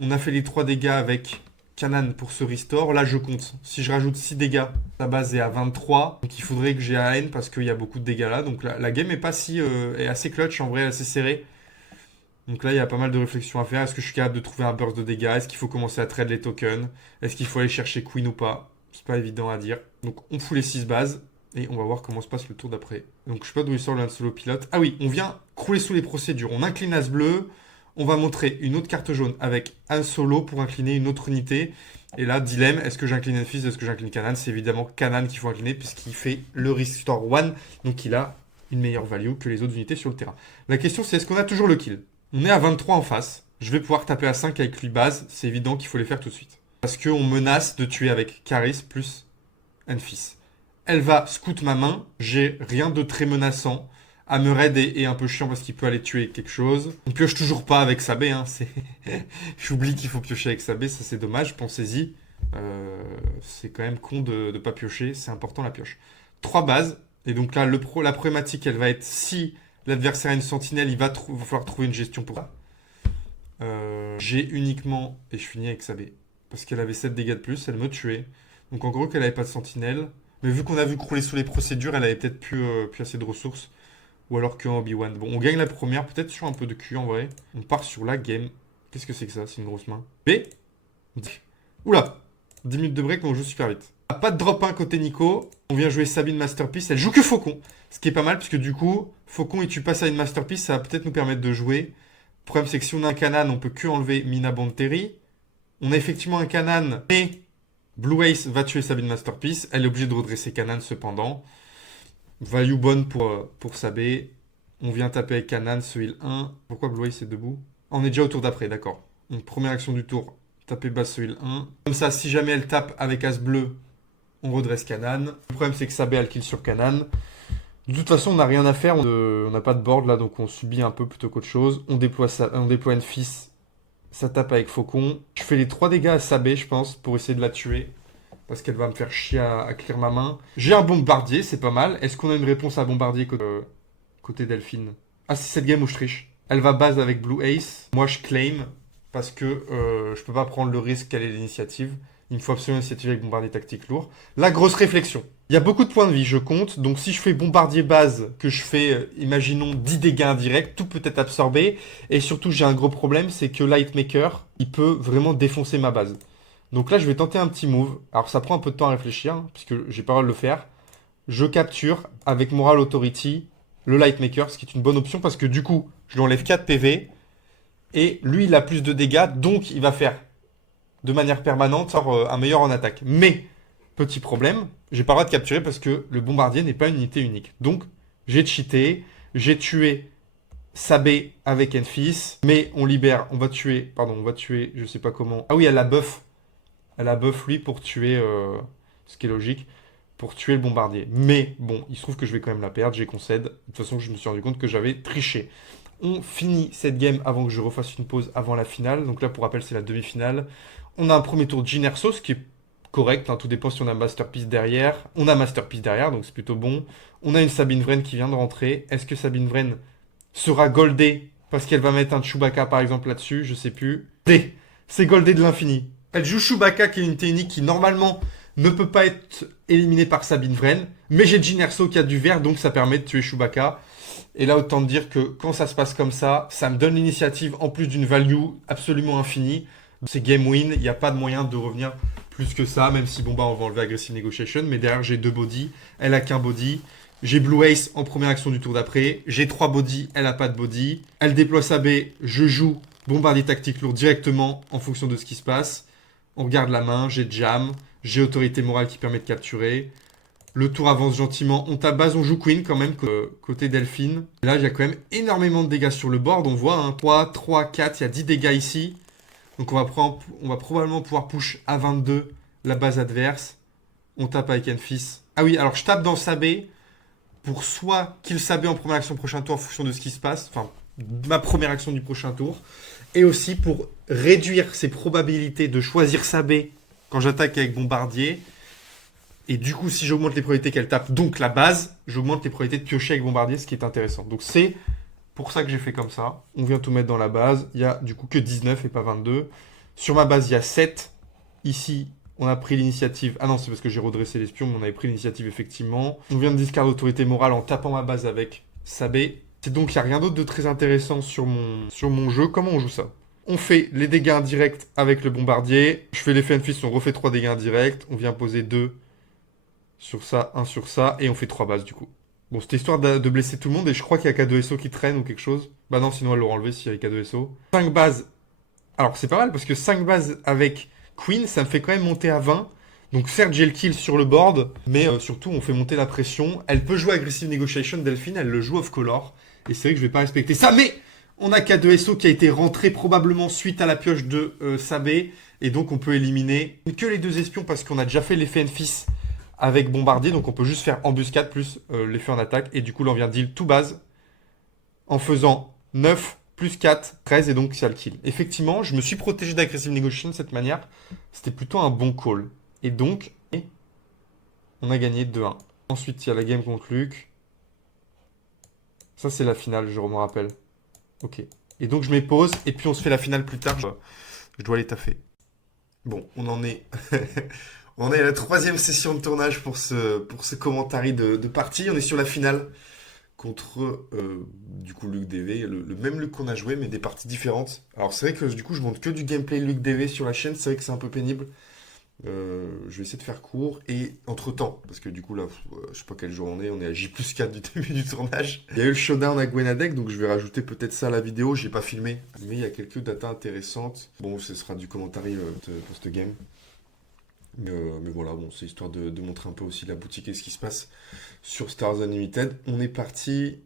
On a fait les 3 dégâts avec Kanan pour ce restore. Là je compte. Si je rajoute 6 dégâts, la base est à 23. Donc il faudrait que j'ai AN parce qu'il y a beaucoup de dégâts là. Donc la game est pas si est assez clutch, en vrai assez serrée. Donc là, il y a pas mal de réflexions à faire. Est-ce que je suis capable de trouver un burst de dégâts? Est-ce qu'il faut commencer à trade les tokens? Est-ce qu'il faut aller chercher Queen ou pas? C'est pas évident à dire. Donc on fout les 6 bases et on va voir comment se passe le tour d'après. Donc je sais pas d'où il sort le solo pilote. Ah oui, on vient crouler sous les procédures. On incline As bleu. On va montrer une autre carte jaune avec un solo pour incliner une autre unité. Et là, dilemme, est-ce que j'incline Enfys? Est-ce que j'incline Kanan? C'est évidemment Kanan qu'il faut incliner puisqu'il fait le Restore 1. Donc il a une meilleure value que les autres unités sur le terrain. La question c'est est-ce qu'on a toujours le kill? On est à 23 en face. Je vais pouvoir taper à 5 avec lui base. C'est évident qu'il faut les faire tout de suite. Parce qu'on menace de tuer avec Caris plus Enfys. Elle va scout ma main. J'ai rien de très menaçant. Amered est un peu chiant parce qu'il peut aller tuer quelque chose. On pioche toujours pas avec Sabé. Hein. J'oublie qu'il faut piocher avec Sabé. Ça c'est dommage. Pensez-y. C'est quand même con de ne pas piocher. C'est important la pioche. 3 bases. Et donc là, la problématique, elle va être si l'adversaire a une sentinelle, il va falloir trouver une gestion pour ça. J'ai uniquement... Et je finis avec Sabé. Parce qu'elle avait 7 dégâts de plus, elle me tuait. Donc en gros qu'elle n'avait pas de sentinelle. Mais vu qu'on a vu crouler sous les procédures, elle avait peut-être plus assez de ressources. Ou alors que Obi-Wan. Bon, on gagne la première, peut-être sur un peu de cul en vrai. On part sur la game. Qu'est-ce que c'est que ça? C'est une grosse main. B. Oula, 10 minutes de break, mais on joue super vite. Pas de drop 1 côté Nico. On vient jouer Sabine Masterpiece. Elle joue que Faucon. Ce qui est pas mal, puisque du coup, Faucon et tu passes à une Masterpiece, ça va peut-être nous permettre de jouer. Le problème, c'est que si on a un Kanan, on peut que enlever Mina Banteri. On a effectivement un Kanan, mais Blue Ace va tuer Sabine Masterpiece. Elle est obligée de redresser Kanan cependant. Value bonne pour Sabé. On vient taper avec Kanan, ce heal 1. Pourquoi Blue Ace est debout? On est déjà au tour d'après, d'accord. Donc première action du tour, taper base ce heal 1. Comme ça, si jamais elle tape avec As bleu, on redresse Kanan. Le problème, c'est que Sabé a le kill sur Kanan. De toute façon, on n'a rien à faire. On n'a pas de board là, donc on subit un peu plutôt qu'autre chose. On déploie Enfys. Ça tape avec Faucon. Je fais les 3 dégâts à Sabé, je pense, pour essayer de la tuer. Parce qu'elle va me faire chier à clear ma main. J'ai un bombardier, c'est pas mal. Est-ce qu'on a une réponse à bombardier côté Delphine? Ah, c'est cette game où je triche. Elle va base avec Blue Ace. Moi, je claim parce que je peux pas prendre le risque qu'elle ait l'initiative. Il me faut absolument l'initiative avec bombardier tactique lourd. La grosse réflexion. Il y a beaucoup de points de vie, je compte. Donc si je fais bombardier base, que je fais, imaginons, 10 dégâts indirects, tout peut être absorbé. Et surtout, j'ai un gros problème, c'est que Lightmaker, il peut vraiment défoncer ma base. Donc là, je vais tenter un petit move. Alors ça prend un peu de temps à réfléchir, hein, puisque j'ai pas le droit de le faire. Je capture avec Moral Authority le Lightmaker, ce qui est une bonne option, parce que du coup, je lui enlève 4 PV. Et lui, il a plus de dégâts, donc il va faire de manière permanente un meilleur en attaque. Mais, petit problème, j'ai pas le droit de capturer parce que le bombardier n'est pas une unité unique. Donc, j'ai cheaté, j'ai tué Sabé avec Enfys, mais on va tuer, je sais pas comment. Ah oui, elle a buff. Elle a buff lui pour tuer, ce qui est logique, pour tuer le bombardier. Mais bon, il se trouve que je vais quand même la perdre, j'ai concède. De toute façon, je me suis rendu compte que j'avais triché. On finit cette game avant que je refasse une pause avant la finale. Donc là, pour rappel, c'est la demi-finale. On a un premier tour de Ginersos qui est correct, hein, tout dépend si on a Masterpiece derrière. On a Masterpiece derrière, donc c'est plutôt bon. On a une Sabine Vren qui vient de rentrer. Est-ce que Sabine Vren sera goldée parce qu'elle va mettre un Chewbacca par exemple là-dessus? Je sais plus. D, c'est goldé de l'infini. Elle joue Chewbacca, qui est une technique qui normalement ne peut pas être éliminée par Sabine Wren. Mais j'ai Jyn Erso qui a du vert, donc ça permet de tuer Chewbacca. Et là, autant dire que quand ça se passe comme ça me donne l'initiative en plus d'une value absolument infinie. C'est game win, il n'y a pas de moyen de revenir plus que ça, même si bon bah on va enlever Aggressive Negotiation. Mais derrière, j'ai 2 body, elle a qu'un body. J'ai Blue Ace en première action du tour d'après. J'ai 3 body, elle a pas de body. Elle déploie sa B, je joue bombardier tactique lourd directement en fonction de ce qui se passe. On regarde la main, j'ai jam, j'ai autorité morale qui permet de capturer. Le tour avance gentiment. On tape base, on joue Queen quand même, côté Delphine. Et là, il y a quand même énormément de dégâts sur le board. On voit, hein, 3, 3, 4, il y a 10 dégâts ici. Donc on va probablement pouvoir push à 22 la base adverse. On tape avec Enfys. Ah oui, alors je tape dans sa B pour soit kill sa B en première action prochain tour en fonction de ce qui se passe. Enfin, ma première action du prochain tour. Et aussi pour réduire ses probabilités de choisir sa B quand j'attaque avec Bombardier. Et du coup, si j'augmente les probabilités qu'elle tape, donc la base, j'augmente les probabilités de piocher avec Bombardier, ce qui est intéressant. Donc c'est pour ça que j'ai fait comme ça. On vient tout mettre dans la base. Il y a du coup que 19 et pas 22. Sur ma base, il y a 7. Ici, on a pris l'initiative. Ah non, c'est parce que j'ai redressé l'espion, mais on avait pris l'initiative effectivement. On vient de discard d'autorité morale en tapant ma base avec Sabé. C'est donc, il n'y a rien d'autre de très intéressant sur mon jeu. Comment on joue ça? On fait les dégâts indirects avec le bombardier. Je fais l'effet Enfys, on refait 3 dégâts indirects. On vient poser 2 sur ça, 1 sur ça, et on fait 3 bases du coup. Bon, c'était histoire de blesser tout le monde, et je crois qu'il y a K2SO qui traîne ou quelque chose. Bah non, sinon elle l'aurait enlevé s'il y avait K2SO. 5 bases. Alors c'est pas mal, parce que 5 bases avec Queen, ça me fait quand même monter à 20. Donc certes, j'ai le kill sur le board, mais surtout, on fait monter la pression. Elle peut jouer Aggressive Negotiation, Delphine, elle le joue off-color. Et c'est vrai que je vais pas respecter ça, mais on a K2SO qui a été rentré probablement suite à la pioche de Sabé. Et donc on peut éliminer que les 2 espions, parce qu'on a déjà fait l'effet Enfys avec Bombardier, donc on peut juste faire embuscade plus l'effet en attaque. Et du coup, là, on vient deal tout base en faisant 9 plus 4, 13, et donc ça le kill. Effectivement, je me suis protégé d'Aggressive Negotiation de cette manière. C'était plutôt un bon call. Et donc, on a gagné 2-1. Ensuite, il y a la game contre Luc. Ça, c'est la finale, je me rappelle. Ok. Et donc, je m'épose, et puis on se fait la finale plus tard. Je dois aller taffer. Bon, on en est... On est à la 3e session de tournage pour ce commentary de partie. On est sur la finale contre du coup Luc DV, le même Luc qu'on a joué, mais des parties différentes. Alors c'est vrai que du coup je montre que du gameplay Luc DV sur la chaîne, c'est vrai que c'est un peu pénible. Je vais essayer de faire court et entre-temps, parce que du coup là, je sais pas quel jour on est à J+4 du début du tournage. Il y a eu le showdown à Gwenadek, donc je vais rajouter peut-être ça à la vidéo, j'ai pas filmé, mais il y a quelques datas intéressantes. Bon, ce sera du commentary post-game. Mais voilà, bon, c'est histoire de montrer un peu aussi la boutique et ce qui se passe sur Stars Unlimited. On est parti.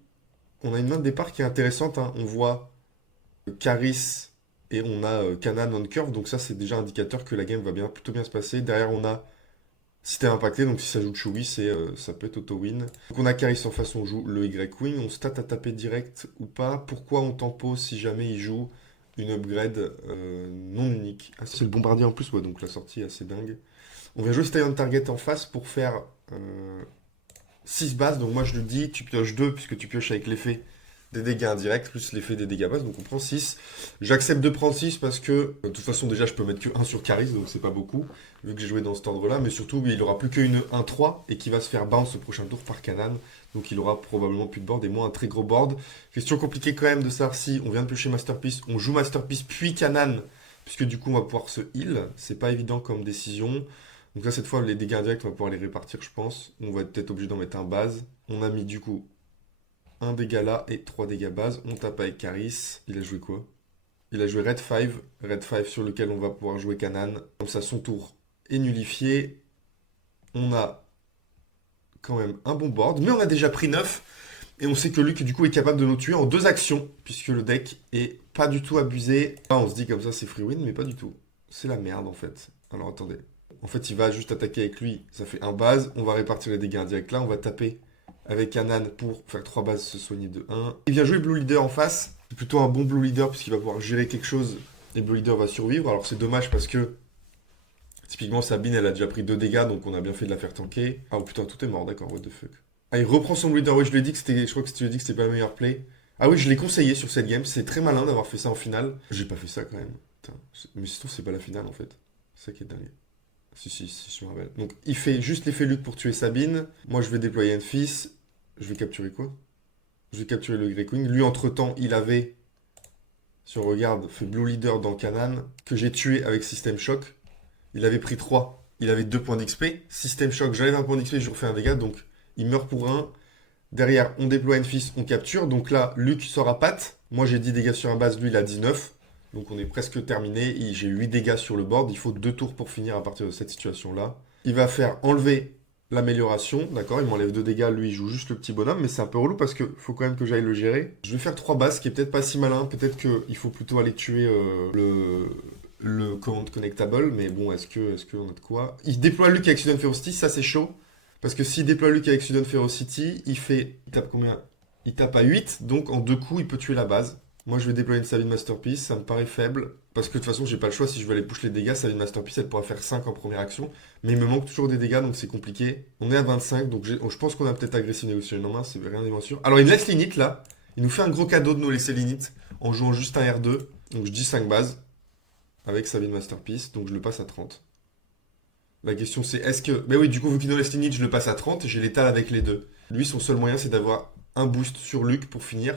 On a une main de départ qui est intéressante, hein. On voit Caris et on a Kanan on curve. Donc ça, c'est déjà indicateur que la game va plutôt bien se passer. Derrière, on a système impacté. Donc si ça joue Chewie, ça peut être auto-win. Donc on a Caris en face, on joue le Y-Wing. On stat à taper direct ou pas. Pourquoi on tempo si jamais il joue une upgrade non unique? Ah, c'est le bombardier en plus, ouais, donc la sortie est assez dingue. On vient jouer Stay on Target en face pour faire 6 bases. Donc moi je lui dis, tu pioches 2 puisque tu pioches avec l'effet des dégâts indirects plus l'effet des dégâts bases. Donc on prend 6. J'accepte de prendre 6 parce que de toute façon déjà je peux mettre que 1 sur Caris, donc c'est pas beaucoup vu que j'ai joué dans cet ordre là. Mais surtout il aura plus qu'une 1-3 et qui va se faire bounce au prochain tour par Kanan. Donc il aura probablement plus de board et moins un très gros board. Question compliquée quand même de savoir si on vient de piocher Masterpiece, on joue Masterpiece puis Kanan. Puisque du coup on va pouvoir se heal. C'est pas évident comme décision. Donc là, cette fois, les dégâts indirects, on va pouvoir les répartir, je pense. On va être peut-être obligé d'en mettre un base. On a mis du coup un dégât là et 3 dégâts base. On tape avec Caris. Il a joué quoi? Il a joué Red 5. Red 5 sur lequel on va pouvoir jouer Kanan. Comme ça, son tour est nullifié. On a quand même un bon board. Mais on a déjà pris 9. Et on sait que Luc, du coup, est capable de nous tuer en 2 actions. Puisque le deck est pas du tout abusé. Là, on se dit comme ça, c'est free win, mais pas du tout. C'est la merde, en fait. Alors, attendez. En fait, il va juste attaquer avec lui. Ça fait un base. On va répartir les dégâts indirects là. On va taper avec Kanan pour faire 3 bases, se soigner de 1. Il vient jouer Blue Leader en face. C'est plutôt un bon Blue Leader puisqu'il va pouvoir gérer quelque chose. Et Blue Leader va survivre. Alors c'est dommage parce que typiquement Sabine, elle a déjà pris 2 dégâts. Donc on a bien fait de la faire tanker. Ah oh, putain, tout est mort, d'accord. What the fuck. Ah, il reprend son Blue Leader. Oui, je lui ai dit que c'était. Je crois que tu lui as dit que c'était pas le meilleur play. Ah oui, je l'ai conseillé sur cette game. C'est très malin d'avoir fait ça en finale. J'ai pas fait ça quand même. Putain. Mais surtout, c'est pas la finale en fait. C'est ça qui est dingue. Si, je me rappelle. Donc, il fait juste l'effet Luc pour tuer Sabine. Moi, je vais déployer Enfys. Je vais capturer quoi? Je vais capturer le Grey Queen. Lui, entre-temps, il avait, si on regarde, fait Blue Leader dans Canaan, que j'ai tué avec System Shock. Il avait pris 3. Il avait 2 points d'XP. System Shock, j'enlève un point d'XP, je refais un dégât. Donc, il meurt pour 1. Derrière, on déploie Enfys, on capture. Donc là, Luc sort à patte. Moi, j'ai 10 dégâts sur un base. Lui, il a 19. Donc on est presque terminé. J'ai 8 dégâts sur le board. Il faut 2 tours pour finir à partir de cette situation-là. Il va faire enlever l'amélioration. D'accord, il m'enlève 2 dégâts. Lui, il joue juste le petit bonhomme. Mais c'est un peu relou parce qu'il faut quand même que j'aille le gérer. Je vais faire 3 bases, ce qui est peut-être pas si malin. Peut-être qu'il faut plutôt aller tuer le Command Connectable. Mais bon, est-ce qu'on a de quoi? Il déploie Luc avec Sudden Ferocity. Ça, c'est chaud. Parce que s'il déploie Luc avec Sudden Ferocity, il tape combien? Il tape à 8. Donc en 2 coups, il peut tuer la base. Moi, je vais déployer une Sabine Masterpiece, ça me paraît faible. Parce que de toute façon, j'ai pas le choix. Si je veux aller push les dégâts, Sabine Masterpiece, elle pourra faire 5 en première action. Mais il me manque toujours des dégâts, donc c'est compliqué. On est à 25, donc je pense qu'on a peut-être Aggressive Negotiation en main, c'est rien n'est moins sûr. Alors, il me laisse l'init là. Il nous fait un gros cadeau de nous laisser l'init en jouant juste un R2. Donc je dis 5 bases avec Sabine Masterpiece, donc je le passe à 30. La question c'est est-ce que... Mais oui, du coup, vu qu'il nous laisse l'init, je le passe à 30 et j'ai l'étal avec les deux. Lui, son seul moyen, c'est d'avoir un boost sur Luc pour finir.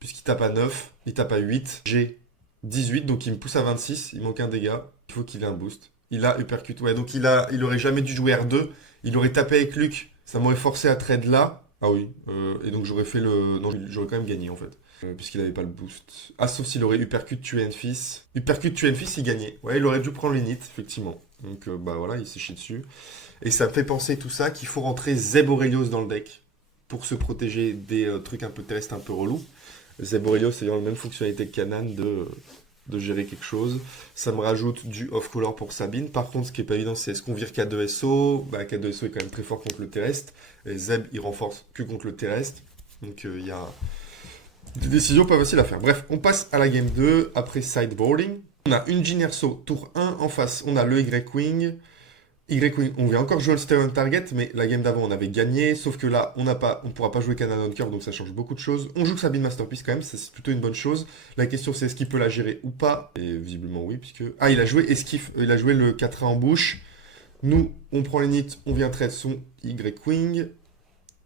Puisqu'il tape à 9, il tape à 8. J'ai 18, donc il me pousse à 26. Il manque un dégât. Il faut qu'il ait un boost. Il a uppercut. Ouais, donc il aurait jamais dû jouer R2. Il aurait tapé avec Luc. Ça m'aurait forcé à trade là. Ah oui. Et donc j'aurais fait le... Non, j'aurais quand même gagné en fait. Puisqu'il avait pas le boost. Ah, sauf s'il aurait uppercut tué Enfys. Uppercut tué Enfys, il gagnait. Ouais, il aurait dû prendre l'init, effectivement. Donc bah voilà, il s'est chié dessus. Et ça me fait penser tout ça qu'il faut rentrer Zeb Aurelios dans le deck. Pour se protéger des trucs un peu terrestres, un peu relous. Zeb Aurelios ayant la même fonctionnalité que Canaan de gérer quelque chose. Ça me rajoute du off-color pour Sabine. Par contre, ce qui est pas évident, c'est est-ce qu'on vire K2SO? Bah, K2SO est quand même très fort contre le terrestre. Et Zeb, il renforce que contre le terrestre. Donc, il y a des décisions pas faciles à faire. Bref, on passe à la game 2, après sideboarding. On a une Jyn Erso, tour 1 en face. On a le Y-Wing. Y-Wing, on vient encore jouer le Stay on Target, mais la game d'avant, on avait gagné. Sauf que là, on pourra pas jouer Canaan Curve, donc ça change beaucoup de choses. On joue Sabine Masterpiece quand même, c'est plutôt une bonne chose. La question, c'est est-ce qu'il peut la gérer ou pas? Et visiblement, oui, puisque... Ah, il a joué Esquive, il a joué le 4A en bouche. Nous, on prend les nits, on vient trade son Y-Wing.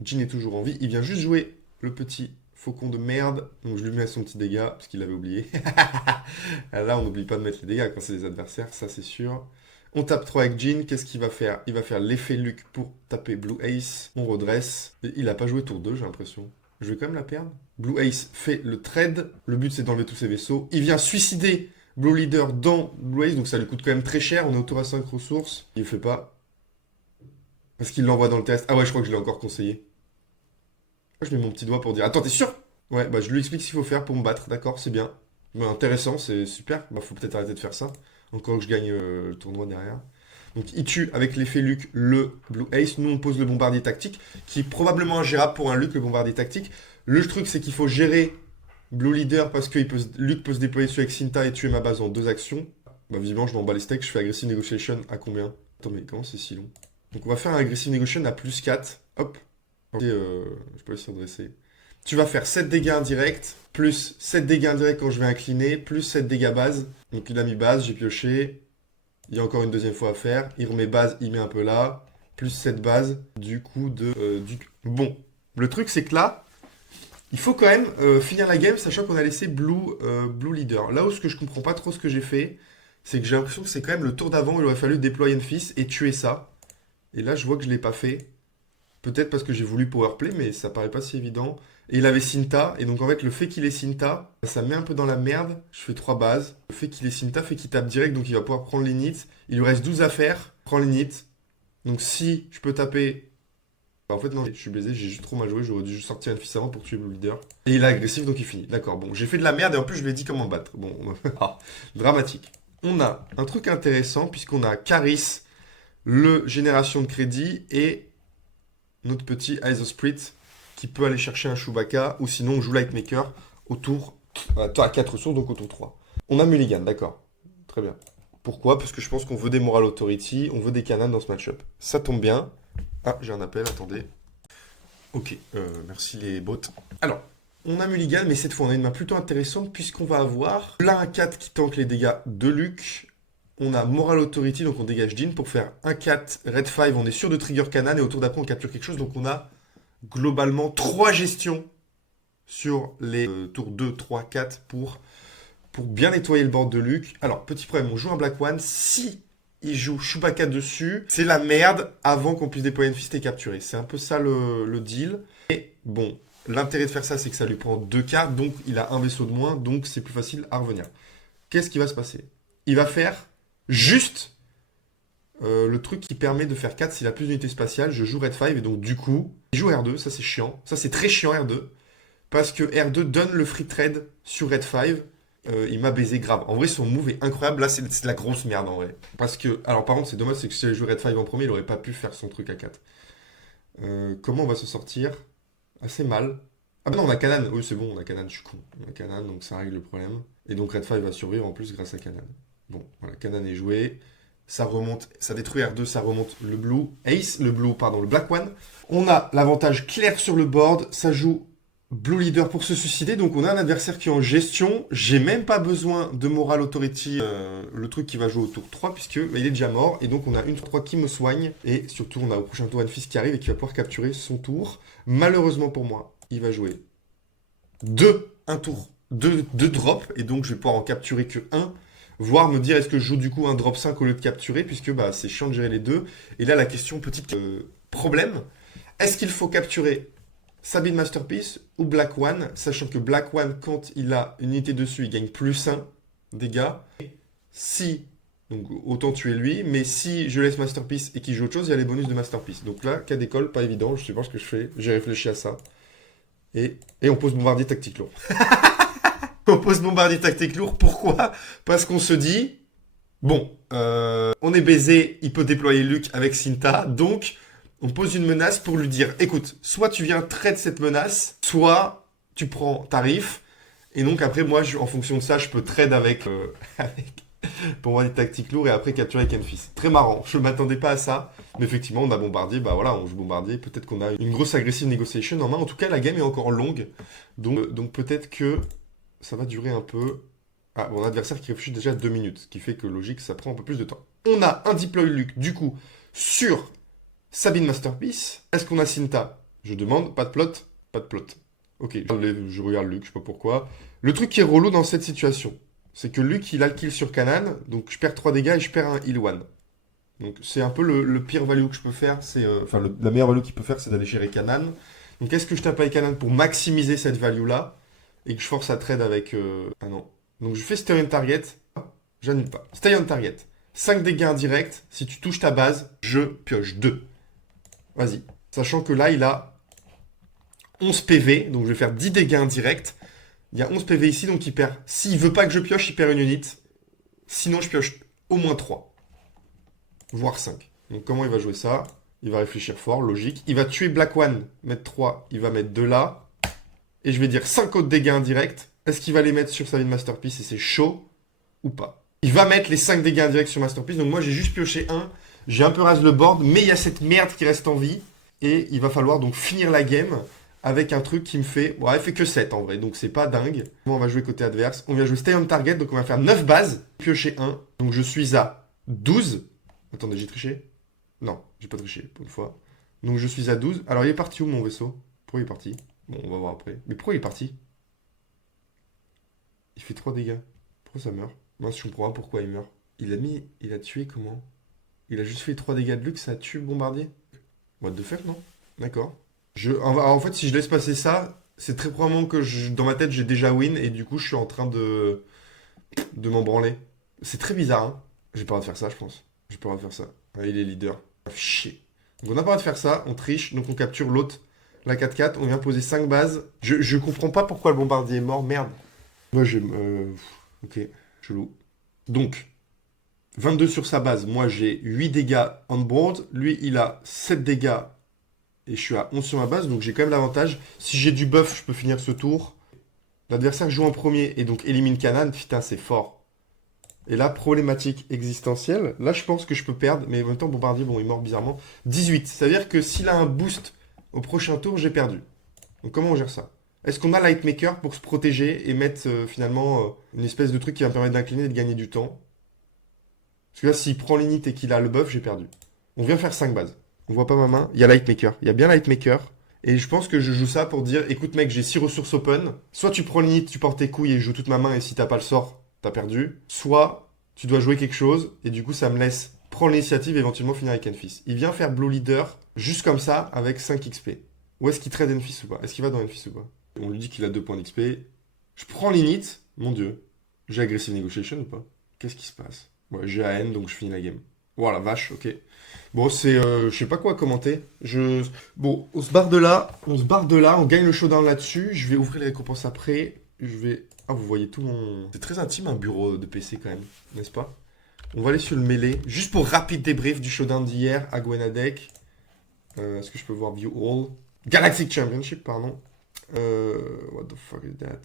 Jyn est toujours en vie. Il vient juste jouer le petit faucon de merde. Donc je lui mets son petit dégât, parce qu'il avait oublié. Là, on n'oublie pas de mettre les dégâts quand c'est des adversaires, ça c'est sûr. On tape 3 avec Jyn, qu'est-ce qu'il va faire? Il va faire l'effet Luc pour taper Blue Ace. On redresse. Et il a pas joué tour 2, j'ai l'impression. Je vais quand même la perdre. Blue Ace fait le trade. Le but, c'est d'enlever tous ses vaisseaux. Il vient suicider Blue Leader dans Blue Ace, donc ça lui coûte quand même très cher. On est autour à 5 ressources. Il le fait pas. Parce qu'il l'envoie dans le test. Ah ouais, je crois que je l'ai encore conseillé. Je mets mon petit doigt pour dire attends, t'es sûr? Ouais, bah je lui explique ce qu'il faut faire pour me battre. D'accord, c'est bien. Bah, intéressant, c'est super. Bah faut peut-être arrêter de faire ça. Encore que je gagne le tournoi derrière. Donc il tue avec l'effet Luc le Blue Ace. Nous on pose le bombardier tactique, qui est probablement ingérable pour un Luc, le bombardier tactique. Le truc c'est qu'il faut gérer Blue Leader parce que Luc peut se déployer dessus avec Cinta et tuer ma base en 2 actions. Bah visiblement je m'en bats les steaks, je fais Aggressive Negotiation à combien? Attends mais comment c'est si long? Donc on va faire un Aggressive Negotiation à plus 4. Hop. Et, je peux essayer de dresser. Tu vas faire 7 dégâts indirects, plus 7 dégâts indirects quand je vais incliner, plus 7 dégâts base. Donc il a mis base, j'ai pioché. Il y a encore une deuxième fois à faire. Il remet base, il met un peu là. Plus 7 bases, du coup de... Bon, le truc c'est que là, il faut quand même finir la game, sachant qu'on a laissé Blue Leader. Là où ce que je comprends pas trop ce que j'ai fait, c'est que j'ai l'impression que c'est quand même le tour d'avant où il aurait fallu déployer Enfys et tuer ça. Et là je vois que je l'ai pas fait. Peut-être parce que j'ai voulu powerplay, mais ça paraît pas si évident. Et il avait Cinta, et donc en fait le fait qu'il ait Cinta, ça me met un peu dans la merde. Je fais 3 bases. Le fait qu'il ait Cinta fait qu'il tape direct, donc il va pouvoir prendre les nits. Il lui reste 12 à faire, prend les nits. Donc si je peux taper... Bah, en fait non, je suis baisé, j'ai juste trop mal joué, j'aurais dû juste sortir une fils avant pour tuer Blue Leader. Et il est agressif, donc il finit. D'accord, bon, j'ai fait de la merde, et en plus je lui ai dit comment me battre. Bon, dramatique. On a un truc intéressant, puisqu'on a Caris, le génération de crédit, et notre petit Eyes of Spirit qui peut aller chercher un Chewbacca, ou sinon on joue Lightmaker au tour à 4 ressources, donc au tour 3. On a Mulligan, d'accord. Très bien. Pourquoi? Parce que je pense qu'on veut des Moral Authority, on veut des Canaan dans ce match-up. Ça tombe bien. Ah, j'ai un appel, attendez. Ok, merci les bots. Alors, on a Mulligan, mais cette fois on a une main plutôt intéressante puisqu'on va avoir là un 4 qui tank les dégâts de Luc, on a Moral Authority, donc on dégage Jin pour faire un 4, Red 5, on est sûr de trigger Kanan, et au tour d'après on capture quelque chose, donc on a globalement 3 gestions sur les tours 2, 3, 4 pour bien nettoyer le board de Luke. Alors, petit problème, on joue un Black One, si il joue Chewbacca dessus, c'est la merde avant qu'on puisse déployer une fist et capturer. C'est un peu ça le deal. Et bon, l'intérêt de faire ça, c'est que ça lui prend 2 cartes, donc il a un vaisseau de moins, donc c'est plus facile à revenir. Qu'est-ce qui va se passer? Il va faire juste le truc qui permet de faire 4 s'il a plus d'unités spatiales. Je joue Red 5 et donc du coup, il joue R2, ça c'est chiant. Ça c'est très chiant R2, parce que R2 donne le free trade sur Red 5. Il m'a baisé grave. En vrai, son move est incroyable. Là, c'est de la grosse merde en vrai. Parce que, alors par contre, c'est dommage, c'est que si j'avais joué Red 5 en premier, il aurait pas pu faire son truc à 4. Comment on va se sortir? Assez mal. Ah bah non, on a Kanan. Oui, c'est bon, on a Kanan, je suis con. On a Kanan, donc ça règle le problème. Et donc Red 5 va survivre en plus grâce à Kanan. Bon, voilà, Kanan est joué. Ça remonte, ça détruit R2, ça remonte le blue. Ace, le Black One. On a l'avantage clair sur le board. Ça joue Blue Leader pour se suicider, donc on a un adversaire qui est en gestion. J'ai même pas besoin de Moral Authority, le truc qui va jouer au tour 3, puisque bah, il est déjà mort. Et donc on a une 3 qui me soigne. Et surtout, on a au prochain tour un fils qui arrive et qui va pouvoir capturer son tour. Malheureusement pour moi, il va jouer un tour, deux drops. Et donc je vais pouvoir en capturer que un. Voire me dire est-ce que je joue du coup un drop 5 au lieu de capturer, puisque bah, c'est chiant de gérer les deux. Et là, la question, petite problème, est-ce qu'il faut capturer Sabine Masterpiece ou Black One, sachant que Black One, quand il a une unité dessus, il gagne plus 1 dégâts. Si, donc autant tuer lui, mais si je laisse Masterpiece et qu'il joue autre chose, il y a les bonus de Masterpiece. Donc là, cas d'école, pas évident, je sais pas ce que je fais, j'ai réfléchi à ça. Et on pose bombardier tactique lourd. On pose bombardier tactique lourd, pourquoi? Parce qu'on se dit, bon, on est baisé, il peut déployer Luke avec Cinta, donc on pose une menace pour lui dire, écoute, soit tu viens trade cette menace, soit tu prends tarif. Et donc après, moi, en fonction de ça, je peux trade avec pour voir des tactiques lourds et après capturer avec Enfis. Très marrant, je ne m'attendais pas à ça. Mais effectivement, on a bombardier, bah voilà, on joue bombardier. Peut-être qu'on a une grosse aggressive negotiation en main. En tout cas, la game est encore longue. Donc peut-être que ça va durer un peu. Ah, mon adversaire qui réfléchit déjà 2 minutes, ce qui fait que logique, ça prend un peu plus de temps. On a un deploy Luke, du coup, sur Sabine Masterpiece. Est-ce qu'on a Cinta? Je demande, pas de plot, pas de plot. Ok, je regarde Luke, je sais pas pourquoi. Le truc qui est relou dans cette situation, c'est que Luke, il a le kill sur Kanan, donc je perds 3 dégâts et je perds un heal 1. Donc c'est un peu le pire value que je peux faire, la meilleure value qu'il peut faire, c'est d'aller gérer Kanan. Donc est-ce que je tape avec Kanan pour maximiser cette value-là, et que je force à trade avec... Ah non. Donc je fais stay on target, j'annule pas. Stay on target. 5 dégâts indirects, si tu touches ta base, je pioche 2. Vas-y. Sachant que là, il a 11 PV, donc je vais faire 10 dégâts indirects. Il y a 11 PV ici, donc il perd. S'il veut pas que je pioche, il perd une unité. Sinon, je pioche au moins 3. Voire 5. Donc comment il va jouer ça? Il va réfléchir fort, logique. Il va tuer Black One, mettre 3. Il va mettre 2 là. Et je vais dire 5 autres dégâts indirects. Est-ce qu'il va les mettre sur sa Masterpiece et c'est chaud ou pas? Il va mettre les 5 dégâts indirects sur Masterpiece. Donc moi, j'ai juste pioché 1. J'ai un peu rasé le board, mais il y a cette merde qui reste en vie. Et il va falloir donc finir la game avec un truc qui me fait... Bon, il fait que 7 en vrai, donc c'est pas dingue. On va jouer côté adverse. On vient jouer stay on target, donc on va faire 9 bases. Piocher 1. Donc je suis à 12. Attendez, j'ai triché? Non, j'ai pas triché pour une fois. Donc je suis à 12. Alors il est parti où mon vaisseau? Pourquoi il est parti? Bon, on va voir après. Mais pourquoi il est parti? Il fait 3 dégâts. Pourquoi ça meurt? Moi, je comprends pas pourquoi il meurt. Il a tué comment? Il a juste fait 3 dégâts de luxe, ça tue le bombardier? What the fuck, non? D'accord. En fait, si je laisse passer ça, c'est très probablement que dans ma tête, j'ai déjà win et du coup, je suis en train de m'en branler. C'est très bizarre, hein? J'ai pas le droit de faire ça, je pense. J'ai pas le droit de faire ça. Ah, il est leader. Ah, chier. Donc, on n'a pas le droit de faire ça, on triche, donc on capture l'autre. La 4-4, on vient poser 5 bases. Je comprends pas pourquoi le bombardier est mort, merde. Moi, j'ai... ok, chelou. Donc, 22 sur sa base. Moi, j'ai 8 dégâts on board. Lui, il a 7 dégâts. Et je suis à 11 sur ma base. Donc, j'ai quand même l'avantage. Si j'ai du buff, je peux finir ce tour. L'adversaire joue en premier et donc élimine Kanan. Putain, c'est fort. Et là, problématique existentielle. Là, je pense que je peux perdre. Mais en même temps, bombardier, bon, il est mort bizarrement. 18. Ça veut dire que s'il a un boost au prochain tour, j'ai perdu. Donc, comment on gère ça? Est-ce qu'on a Lightmaker pour se protéger et mettre finalement une espèce de truc qui va me permettre d'incliner et de gagner du temps? Parce que là, s'il prend l'init et qu'il a le buff, j'ai perdu. On vient faire 5 bases. On voit pas ma main. Il y a Lightmaker. Il y a bien Lightmaker. Et je pense que je joue ça pour dire, écoute mec, j'ai 6 ressources open. Soit tu prends l'init, tu portes tes couilles et je joue toute ma main et si t'as pas le sort, t'as perdu. Soit tu dois jouer quelque chose et du coup ça me laisse prendre l'initiative et éventuellement finir avec Enfys. Il vient faire Blue Leader juste comme ça avec 5 XP. Où est-ce qu'il trade Enfys ou pas? Est-ce qu'il va dans Enfys ou pas? On lui dit qu'il a 2 points d'XP. Je prends l'init. Mon dieu. J'ai Aggressive Negotiation ou pas? Qu'est-ce qui se passe? Ouais, j'ai AN donc je finis la game. Voilà, vache, ok. Bon, c'est. Je sais pas quoi commenter. Bon, on se barre de là. On gagne le showdown là-dessus. Je vais ouvrir les récompenses après. Je vais. Ah, vous voyez tout mon. C'est très intime un bureau de PC quand même, n'est-ce pas? On va aller sur le mêlée. Juste pour rapide débrief du showdown d'hier à Gwenadec. Est-ce que je peux voir View All? Galactic Championship, pardon. What the fuck is that?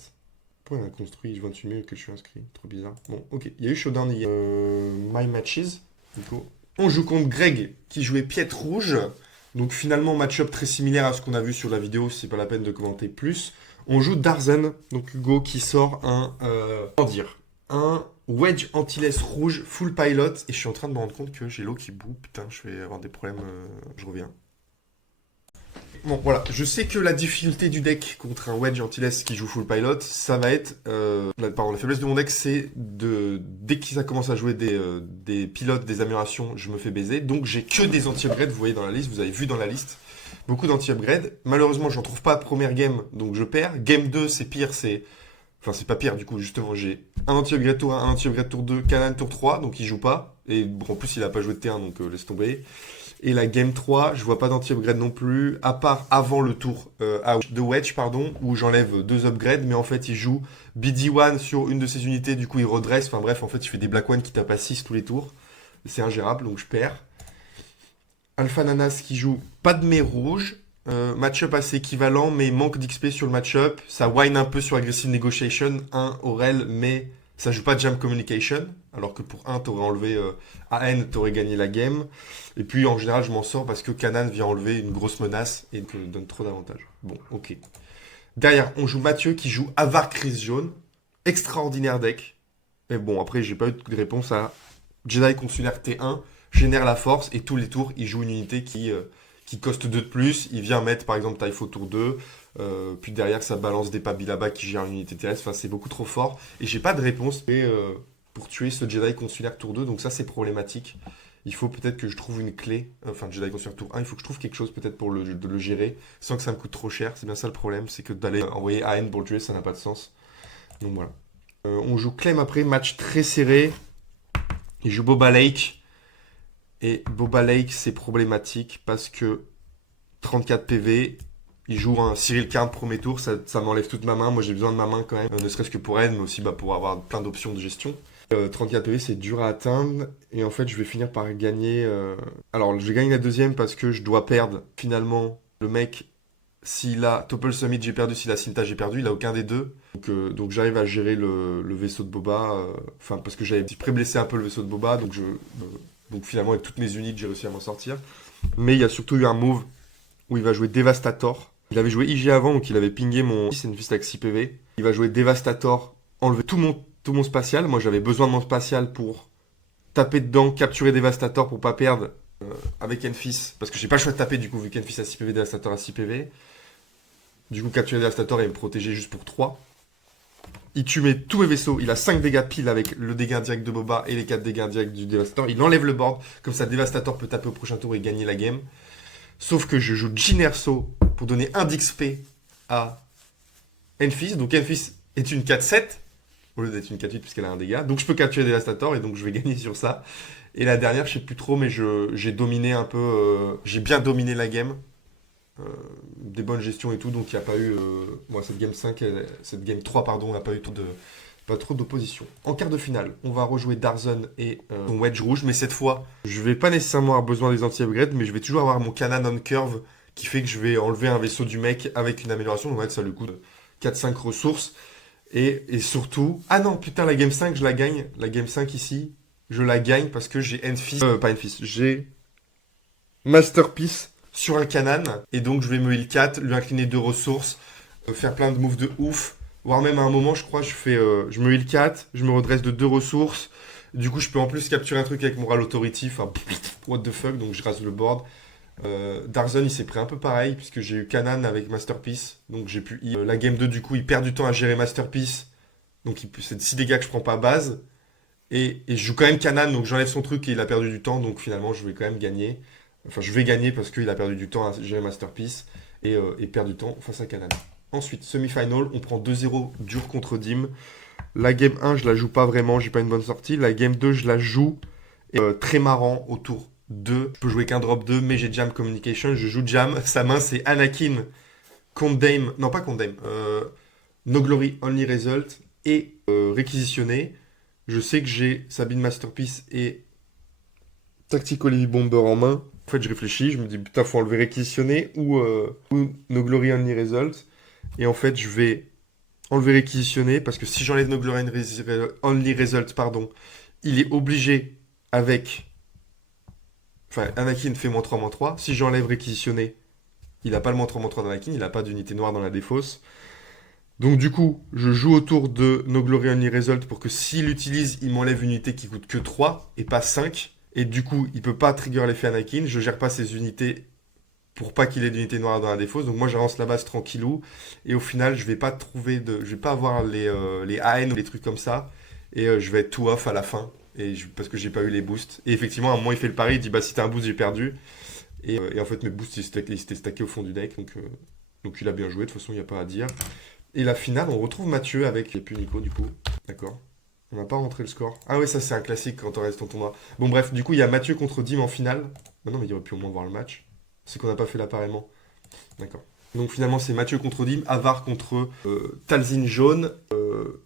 Pourquoi il a construit? Je vois dessus mieux que je suis inscrit. Trop bizarre. Bon, ok. Il y a eu showdown hier. My Matches. Du coup. On joue contre Greg qui jouait Piètre Rouge. Donc finalement, match-up très similaire à ce qu'on a vu sur la vidéo. C'est pas la peine de commenter plus. On joue Darzen. Donc Hugo qui sort un Wedge Antilles rouge full pilot. Et je suis en train de me rendre compte que j'ai l'eau qui boue. Putain, je vais avoir des problèmes. Je reviens. Bon, voilà. Je sais que la difficulté du deck contre un Wedge Antilles qui joue full pilot, ça va être... la faiblesse de mon deck, c'est dès que ça commence à jouer des pilotes, des améliorations, je me fais baiser. Donc, j'ai que des anti-upgrades, vous voyez dans la liste, vous avez vu dans la liste. Beaucoup d'anti-upgrades. Malheureusement, j'en trouve pas première game, donc je perds. Game 2, c'est pire, c'est... Enfin, c'est pas pire, du coup, justement, j'ai un anti-upgrade tour 1, un anti-upgrade tour 2, Canaan tour 3, donc il joue pas. Et bon, en plus, il a pas joué de T1, donc laisse tomber. Et la game 3, je vois pas d'anti-upgrade non plus, à part avant le tour de Wedge, pardon, où j'enlève 2 upgrades, mais en fait, il joue BD1 sur une de ses unités, du coup, il redresse. Enfin bref, en fait, il fait des Black One qui tapent à 6 tous les tours. C'est ingérable, donc je perds. Alpha Nanas qui joue pas de mets rouge. Match-up assez équivalent, mais manque d'XP sur le match-up. Ça whine un peu sur Aggressive Negotiation. 1 Aurel, mais ça joue pas de Jam Communication. Alors que pour 1, t'aurais enlevé AN, t'aurais gagné la game. Et puis en général, je m'en sors parce que Canaan vient enlever une grosse menace et me donne trop d'avantages. Bon, ok. Derrière, on joue Mathieu qui joue Avar Chris Jaune. Extraordinaire deck. Mais bon, après, j'ai pas eu de réponse à Jedi Consulaire T1. Génère la force et tous les tours, il joue une unité qui coste 2 de plus. Il vient mettre par exemple Typho tour 2. Puis derrière, ça balance des Pabilaba qui gèrent une unité terrestre. Enfin, c'est beaucoup trop fort. Et j'ai pas de réponse pour tuer ce Jedi Consulaire tour 2. Donc ça, c'est problématique. Il faut peut-être que je trouve une clé. Enfin, Jedi Consulaire tour 1, il faut que je trouve quelque chose peut-être pour de le gérer. Sans que ça me coûte trop cher. C'est bien ça le problème. C'est que d'aller envoyer AN pour le tuer, ça n'a pas de sens. Donc voilà. On joue Clem après. Match très serré. Il joue Boba Lake. Et Boba Lake, c'est problématique parce que 34 PV, il joue un Cyril Karn premier tour, ça m'enlève toute ma main. Moi, j'ai besoin de ma main quand même, ne serait-ce que pour elle, mais aussi pour avoir plein d'options de gestion. 34 PV, c'est dur à atteindre. Et en fait, je vais finir par gagner... Alors, je gagne la deuxième parce que je dois perdre. Finalement, le mec, s'il a Topple Summit, j'ai perdu. S'il a Cinta, j'ai perdu. Il a aucun des deux. Donc j'arrive à gérer le vaisseau de Boba. Enfin, parce que j'avais pré-blessé un peu le vaisseau de Boba. Donc finalement, avec toutes mes unités, j'ai réussi à m'en sortir. Mais il y a surtout eu un move où il va jouer Devastator. Il avait joué IG avant, donc il avait pingé mon... C'est une piste avec 6 PV. Il va jouer Devastator, enlever tout mon spatial. Moi, j'avais besoin de mon spatial pour taper dedans, capturer Devastator pour pas perdre avec Enfys. Parce que j'ai pas le choix de taper, du coup, vu qu'Enfys a 6 PV, Devastator a 6 PV. Du coup, capturer Devastator et me protéger juste pour 3. Il tue tous mes vaisseaux. Il a 5 dégâts pile avec le dégât direct de Boba et les 4 dégâts directs du Devastator. Il enlève le board. Comme ça, Devastator peut taper au prochain tour et gagner la game. Sauf que je joue Jyn Erso pour donner 1 d'XP à Enfys. Donc Enfys est une 4-7 au lieu d'être une 4-8 puisqu'elle a un dégât. Donc je peux capturer Devastator et donc je vais gagner sur ça. Et la dernière, je sais plus trop, mais j'ai dominé un peu... j'ai bien dominé la game. Des bonnes gestions et tout, donc il n'y a pas eu moi cette game 5, cette game 3 pardon, on n'a pas eu pas trop d'opposition. En quart de finale, on va rejouer Darzen et son Wedge rouge, mais cette fois, je vais pas nécessairement avoir besoin des anti-upgrades, mais je vais toujours avoir mon Canaan on curve qui fait que je vais enlever un vaisseau du mec avec une amélioration, donc en fait ça lui coûte 4-5 ressources, et surtout... Ah non, putain, la game 5, je la gagne, la game 5 ici, je la gagne parce que j'ai Enfys, pas Enfys, j'ai Masterpiece sur un Canaan, et donc je vais me heal 4, lui incliner 2 ressources, faire plein de moves de ouf, voire même à un moment je crois je me heal 4, je me redresse de 2 ressources, Du coup, je peux en plus capturer un truc avec Moral Authority. Enfin, what the fuck, donc je rase le board. Darzon, il s'est pris un peu pareil, puisque j'ai eu Kanan avec Masterpiece. Donc j'ai pu. La game 2, du coup, il perd du temps à gérer Masterpiece. Donc c'est 6 dégâts que je prends pas à base. Et je joue quand même Kanan, donc j'enlève son truc et il a perdu du temps. Donc finalement, je vais quand même gagner. Enfin, je vais gagner parce qu'il a perdu du temps à gérer Masterpiece et perd du temps face à Kanan. Ensuite, semi-final, on prend 2-0 dur contre Dim. La game 1, je la joue pas vraiment, j'ai pas une bonne sortie. La game 2, je la joue. Et, très marrant, au tour 2. Je peux jouer qu'un drop 2, mais j'ai Jam Communication. Je joue Jam. Sa main, c'est Anakin, Condame. Non, pas Condame. No Glory, Only Result. Et réquisitionné. Je sais que j'ai Sabine Masterpiece et Tactical Heavy Bomber en main. En fait, je réfléchis, je me dis, putain, faut enlever réquisitionné ou No Glory Only Result. Et en fait, je vais enlever réquisitionné parce que si j'enlève No Glory Only Result, pardon, il est obligé avec. Enfin, Anakin fait -3/-3. Si j'enlève réquisitionné, il n'a pas le -3/-3 d'Anakin, il n'a pas d'unité noire dans la défausse. Donc du coup, je joue autour de No Glory Only Result pour que s'il l'utilise, il m'enlève une unité qui coûte que 3 et pas 5. Et du coup, il peut pas trigger l'effet Anakin. Je gère pas ses unités pour pas qu'il ait d'unité noire dans la défausse. Donc moi, j'avance la base tranquillou. Et au final, je vais pas trouver de, je vais pas avoir les AN ou les trucs comme ça. Et je vais être tout off à la fin. Parce que j'ai pas eu les boosts. Et effectivement, à un moment, il fait le pari. Il dit, bah si t'as un boost, j'ai perdu. Et en fait, mes boosts, ils s'étaient stackés au fond du deck. Donc il a bien joué. De toute façon, il n'y a pas à dire. Et la finale, on retrouve Mathieu avec. Et puis Nico, du coup. D'accord. On n'a pas rentré le score. Ah oui, ça c'est un classique quand on reste en tournoi. Bon bref, du coup, il y a Mathieu contre Dim en finale. Bah non, mais il aurait pu au moins voir le match. C'est qu'on n'a pas fait l'appareillement. D'accord. Donc finalement, c'est Mathieu contre Dim, Avar contre Talzin jaune.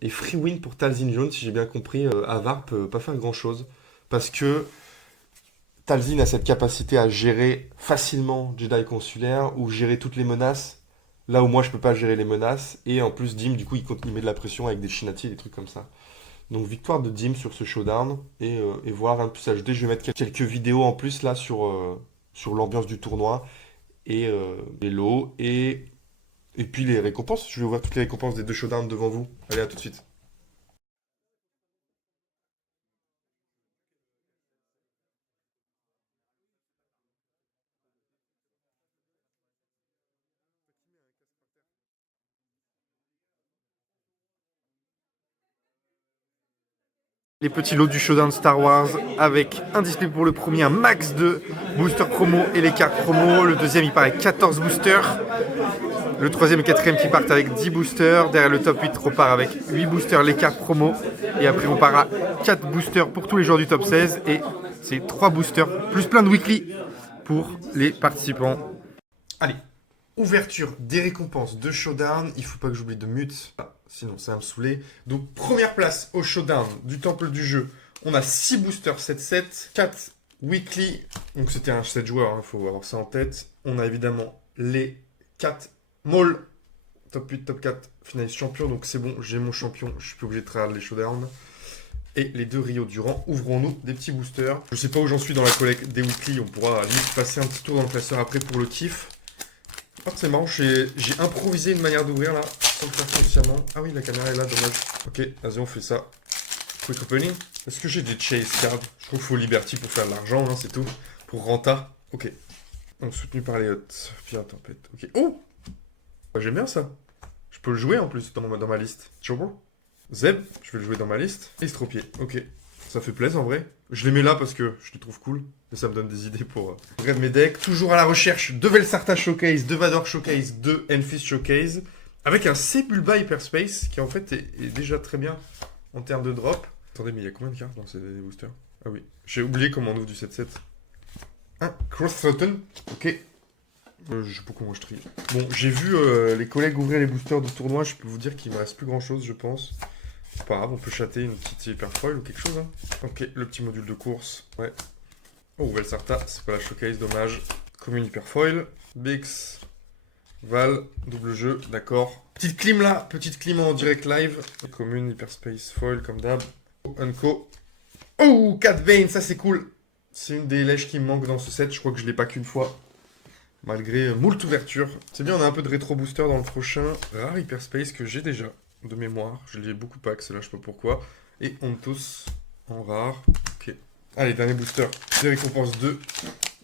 Et free win pour Talzin jaune, si j'ai bien compris. Avar peut pas faire grand-chose. Parce que Talzin a cette capacité à gérer facilement Jedi consulaire ou gérer toutes les menaces. Là où moi, je peux pas gérer les menaces. Et en plus, Dim, du coup, il met de la pression avec des Shinati et des trucs comme ça. Donc victoire de Dim sur ce showdown et voir un peu s'ajouter. Je vais mettre quelques vidéos en plus là sur l'ambiance du tournoi et les lots et puis les récompenses. Je vais ouvrir toutes les récompenses des deux showdowns devant vous. Allez, à tout de suite. Les petits lots du showdown Star Wars avec un display pour le premier, un max de boosters promo et les cartes promo. Le deuxième, il part avec 14 boosters. Le troisième et quatrième qui partent avec 10 boosters. Derrière le top 8 repart avec 8 boosters, les cartes promo. Et après on part à 4 boosters pour tous les joueurs du top 16. Et c'est 3 boosters plus plein de weekly pour les participants. Allez, ouverture des récompenses de Showdown. Il faut pas que j'oublie de mute, sinon ça va me saouler. Donc première place au Showdown du Temple du Jeu. On a 6 boosters 7-7, 4 weekly. Donc c'était un 7 joueurs, il faut avoir ça en tête. On a évidemment les 4 Maul, top 8, top 4, finaliste champion. Donc c'est bon, j'ai mon champion, je suis plus obligé de travailler les Showdown. Et les deux Rio Durant, ouvrons-nous des petits boosters. Je sais pas où j'en suis dans la collecte des weekly, on pourra limite passer un petit tour dans le classeur après pour le kiff. Oh, c'est marrant, j'ai improvisé une manière d'ouvrir là, sans le faire consciemment. Ah oui, la caméra est là, dommage. Ok, vas-y, on fait ça. Quick opening. Est-ce que j'ai des chase cards? Je trouve qu'il faut Liberty pour faire de l'argent, hein, c'est tout. Pour Renta. Ok. Donc soutenu par les Hots. Pierre Tempête. Ok. Oh, j'aime bien ça. Je peux le jouer en plus dans ma liste. Chobo. Zeb, je vais le jouer dans ma liste. Estropié. Ok. Ça fait plaisir en vrai. Je les mets là parce que je les trouve cool. Et ça me donne des idées pour regarder mes decks. Toujours à la recherche de Velsarta Showcase, de Vador Showcase, de Enfys Showcase. Avec un Sebulba Hyperspace qui en fait est déjà très bien en termes de drop. Attendez, mais il y a combien de cartes dans ces boosters? Ah oui. J'ai oublié comment on ouvre du 7-7. Un Cross Throtten. Ok. Je sais pas comment je trie. Bon, j'ai vu les collègues ouvrir les boosters de tournoi. Je peux vous dire qu'il me reste plus grand chose, je pense. C'est pas grave, on peut chatter une petite hyperfoil ou quelque chose. Hein. Ok, le petit module de course. Ouais. Oh, Velsarta, c'est pas la showcase, dommage. Commune hyperfoil. Bix. Val, double jeu, d'accord. Petite clim là, petite clim en direct live. Commune hyperspace foil comme d'hab. Unco. Oh, Cat Bane, ça c'est cool. C'est une des lèches qui me manque dans ce set. Je crois que je l'ai pas qu'une fois. Malgré moult ouverture. C'est bien, on a un peu de rétro booster dans le prochain. Rare hyperspace que j'ai déjà de mémoire. Je l'ai beaucoup pack, celle-là, je sais pas pourquoi. Et Ontos. en rare. Ok. Allez, dernier booster. Des récompenses 2.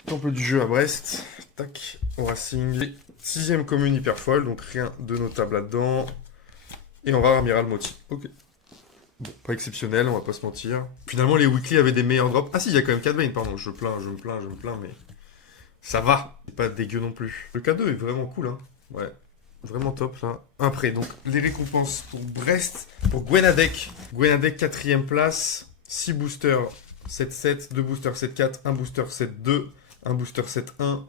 Temple du jeu à Brest. Tac. Au Racing. 6ème commune hyper folle, donc rien de notable là-dedans. Et en rare, Amiral Moti. Ok. Bon, pas exceptionnel, on va pas se mentir. Finalement, les weekly avaient des meilleurs drops. Ah si, il y a quand même 4 veins, pardon. Je me plains, mais... Ça va. C'est pas dégueu non plus. Le K2 est vraiment cool, hein. Ouais. Vraiment top, là. Après, donc, les récompenses pour Brest. Pour Gwenadek. Gwenadek, 4ème place. 6 boosters 7-7. 2 boosters 7-4. 1 booster 7-2. 1 booster 7-1.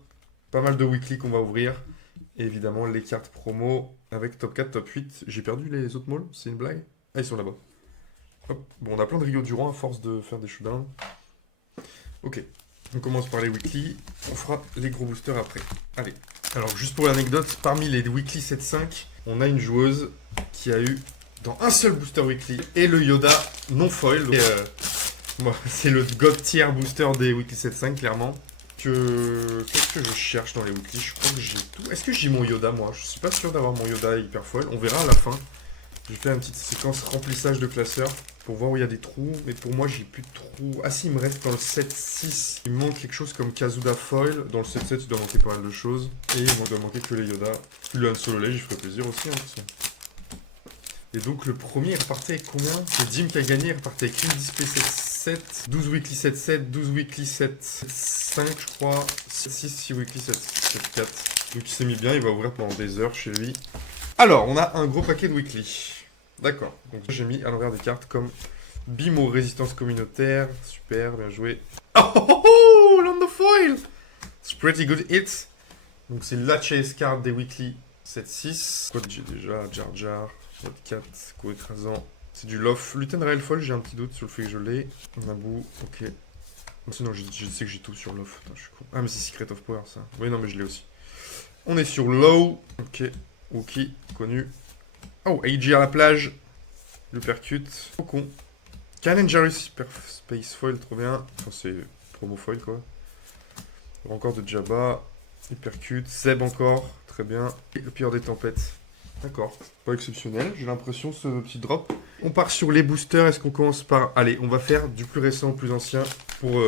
Pas mal de weekly qu'on va ouvrir. Et évidemment, les cartes promo avec top 4, top 8. J'ai perdu les autres malls, c'est une blague? Ah, ils sont là-bas. Hop. Bon, on a plein de Rio Durand à force de faire des showdowns. Ok, on commence par les weekly. On fera les gros boosters après. Allez. Alors, juste pour l'anecdote, parmi les weekly 7-5, on a une joueuse qui a eu dans un seul booster weekly et le Yoda non foil. Moi, c'est le God tier booster des weekly 7-5, clairement. Qu'est-ce que je cherche dans les weekly? Je crois que j'ai tout. Est-ce que j'ai mon Yoda, moi? Je suis pas sûr d'avoir mon Yoda hyper foil. On verra à la fin. J'ai fait une petite séquence remplissage de classeur pour voir où il y a des trous. Mais pour moi, j'ai plus de trous. Ah si, il me reste dans le 7-6. Il me manque quelque chose comme Kazuda foil. Dans le 7-7, il doit manquer pas mal de choses. Et il doit manquer que les Yoda. Le Han Solo Lei, j'y ferait plaisir aussi, hein, et donc le premier est reparti avec combien? C'est Jim qui a gagné, il est reparti avec une display 7-7, 12 weekly 7-7, 12 weekly 7-5 je crois, 6 weekly 7-4. Donc il s'est mis bien, il va ouvrir pendant des heures chez lui. Alors, on a un gros paquet de weekly. D'accord, donc j'ai mis à l'envers des cartes comme Bimo résistance communautaire, super, bien joué. Oh, Land of Foil! It's pretty good hit. Donc c'est la chase card des weekly 7-6. Quoi j'ai déjà? Jar Jar. 4, coup écrasant. C'est du Lof. Lutin Rail Fall, j'ai un petit doute sur le fait que je l'ai. Naboo, ok. Sinon, je sais que j'ai tout sur Lof. Attends, je suis con. Ah, mais c'est Secret of Power, ça. Oui, non, mais je l'ai aussi. On est sur Low. Ok. Wookie, connu. Oh, AG à la plage. Le percute. Trop con. Canon Jarus, Hyper Space Foil, trop bien. Enfin, c'est promo foil, quoi. Encore de Jabba. Hypercute. Zeb encore. Très bien. Et le pire des tempêtes. D'accord, pas exceptionnel, j'ai l'impression ce petit drop. On part sur les boosters, est-ce qu'on commence par... Allez, on va faire du plus récent au plus ancien pour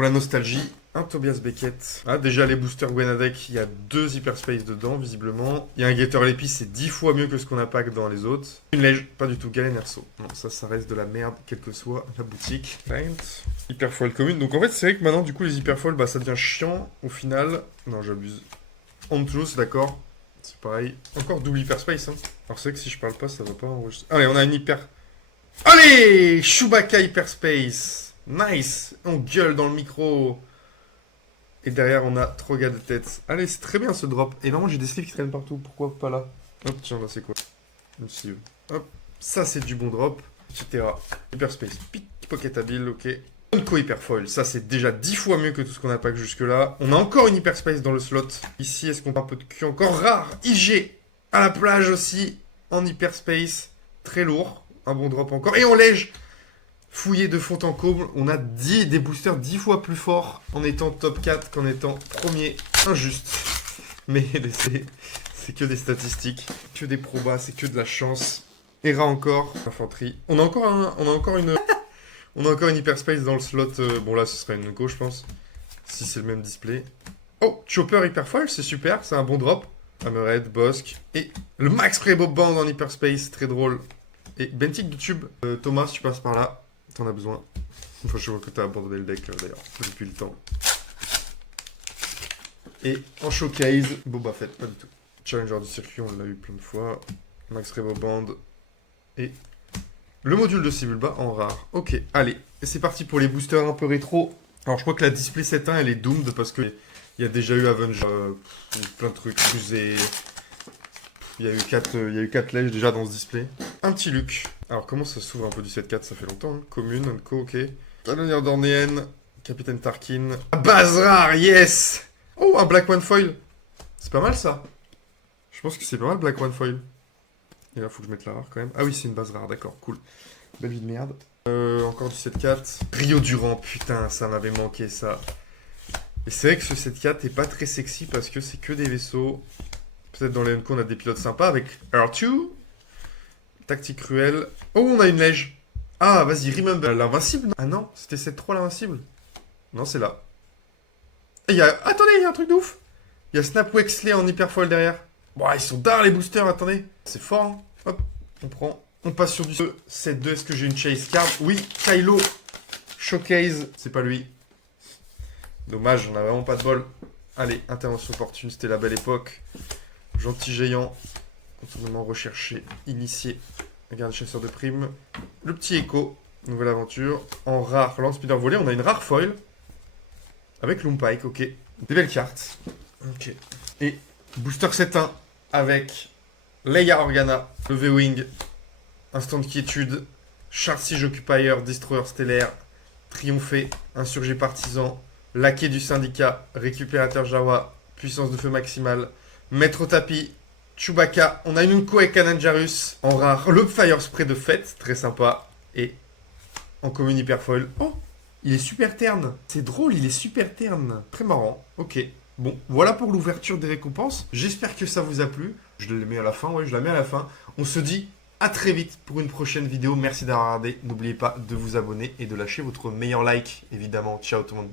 la nostalgie. Un Tobias Beckett. Ah, déjà les boosters Gwenadek, il y a 2 Hyperspace dedans, visiblement. Il y a un Gator Lepi, c'est 10 fois mieux que ce qu'on a pas dans les autres. Une Lège, pas du tout, Galen Erso. Non, ça reste de la merde, quelle que soit la boutique. Hyperfoil commune, donc en fait c'est vrai que maintenant du coup les Hyperfoil, bah ça devient chiant au final. Non, j'abuse. Andrews, d'accord. C'est pareil. Encore double hyperspace. Hein. Alors c'est vrai que si je parle pas, ça va pas enregistrer. Allez, on a une hyper... Allez, Chewbacca hyperspace. Nice. On gueule dans le micro. Et derrière, on a 3 gars de tête. Allez, c'est très bien ce drop. Et normalement, j'ai des sleeves qui traînent partout. Pourquoi pas là? Hop, tiens, là, c'est quoi? Une sleeve. Hop, ça, c'est du bon drop. Etc. Hyperspace. Pickpocketable, ok. Unco Hyperfoil, ça c'est déjà 10 fois mieux que tout ce qu'on a pas jusque là. On a encore une Hyperspace dans le slot. Ici, est-ce qu'on a un peu de cul encore rare? IG à la plage aussi, en Hyperspace. Très lourd, un bon drop encore. Et en lège, fouillé de fond en comble. On a des boosters 10 fois plus forts en étant top 4 qu'en étant premier. Injuste. Mais c'est que des statistiques, que des probas, c'est que de la chance. Hera encore, infanterie. On a encore une... On a encore une hyperspace dans le slot. Bon, là, ce sera une Nuko, je pense. Si c'est le même display. Oh, Chopper Hyperfoil, c'est super. C'est un bon drop. Hammerhead, Bosque. Et le Max Prebob Band en hyperspace. Très drôle. Et Bentic de Tube. Thomas, tu passes par là. T'en as besoin. Enfin, je vois que t'as abandonné le deck, d'ailleurs, depuis le temps. Et en showcase, Boba Fett, pas du tout. Challenger du circuit, on l'a eu plein de fois. Max Prebob Band. Et... le module de Cybulba en rare. Ok, allez. Et c'est parti pour les boosters un peu rétro. Alors, je crois que la display 7.1, elle est doomed parce qu'il y a déjà eu Avenger, plein de trucs, rusés. Il y a eu 4 lèges déjà dans ce display. Un petit Luke. Alors, comment ça s'ouvre un peu du 7.4? Ça fait longtemps. Hein. Commune, Unco, ok. Canonnière d'Ornéenne, Capitaine Tarkin. Base rare, yes! Oh, un Black One Foil. C'est pas mal ça. Je pense que c'est pas mal Black One Foil. Et là, faut que je mette la rare quand même. Ah oui, c'est une base rare, d'accord, cool. Belle vie de merde. Encore du 7-4. Rio Durand, putain, ça m'avait manqué ça. Et c'est vrai que ce 7-4 est pas très sexy parce que c'est que des vaisseaux. Peut-être dans les Unco, on a des pilotes sympas avec R2. Tactique cruelle. Oh, on a une lège. Ah, vas-y, remember. L'invincible? Ah non, c'était cette 3 l'invincible. Non, c'est là. Et attendez, il y a un truc de ouf. Il y a Snap Wexley en hyperfoil derrière. Bon, ils sont dards les boosters, attendez. C'est fort, hein. Hop, on prend. On passe sur du 2. Set 2, est-ce que j'ai une chase card? Oui, Kylo. Showcase, c'est pas lui. Dommage, on a vraiment pas de bol. Allez, intervention opportune, c'était la belle époque. Gentil géant. Contournement recherché, initié. Regarde, chasseur de primes. Le petit écho. Nouvelle aventure. En rare, lance speeder volé. On a une rare foil. Avec Loompike, ok. Des belles cartes. Ok. Et booster 7-1 avec Leia Organa, le V-Wing, Instant de quiétude, Char Siege Occupier, Destroyer stellaire, Triomphé, Insurgé partisan, Laquais du syndicat, Récupérateur Jawa, Puissance de feu maximale, Maître au tapis, Chewbacca, on a une Unko avec Kananjarus, en rare, le Fire Spray de fête, très sympa, et en commune hyperfoil. Oh, il est super terne. C'est drôle, il est super terne. Très marrant. Ok. Bon, voilà pour l'ouverture des récompenses. J'espère que ça vous a plu. Je la mets à la fin, ouais, je la mets à la fin. On se dit à très vite pour une prochaine vidéo. Merci d'avoir regardé. N'oubliez pas de vous abonner et de lâcher votre meilleur like, évidemment. Ciao tout le monde.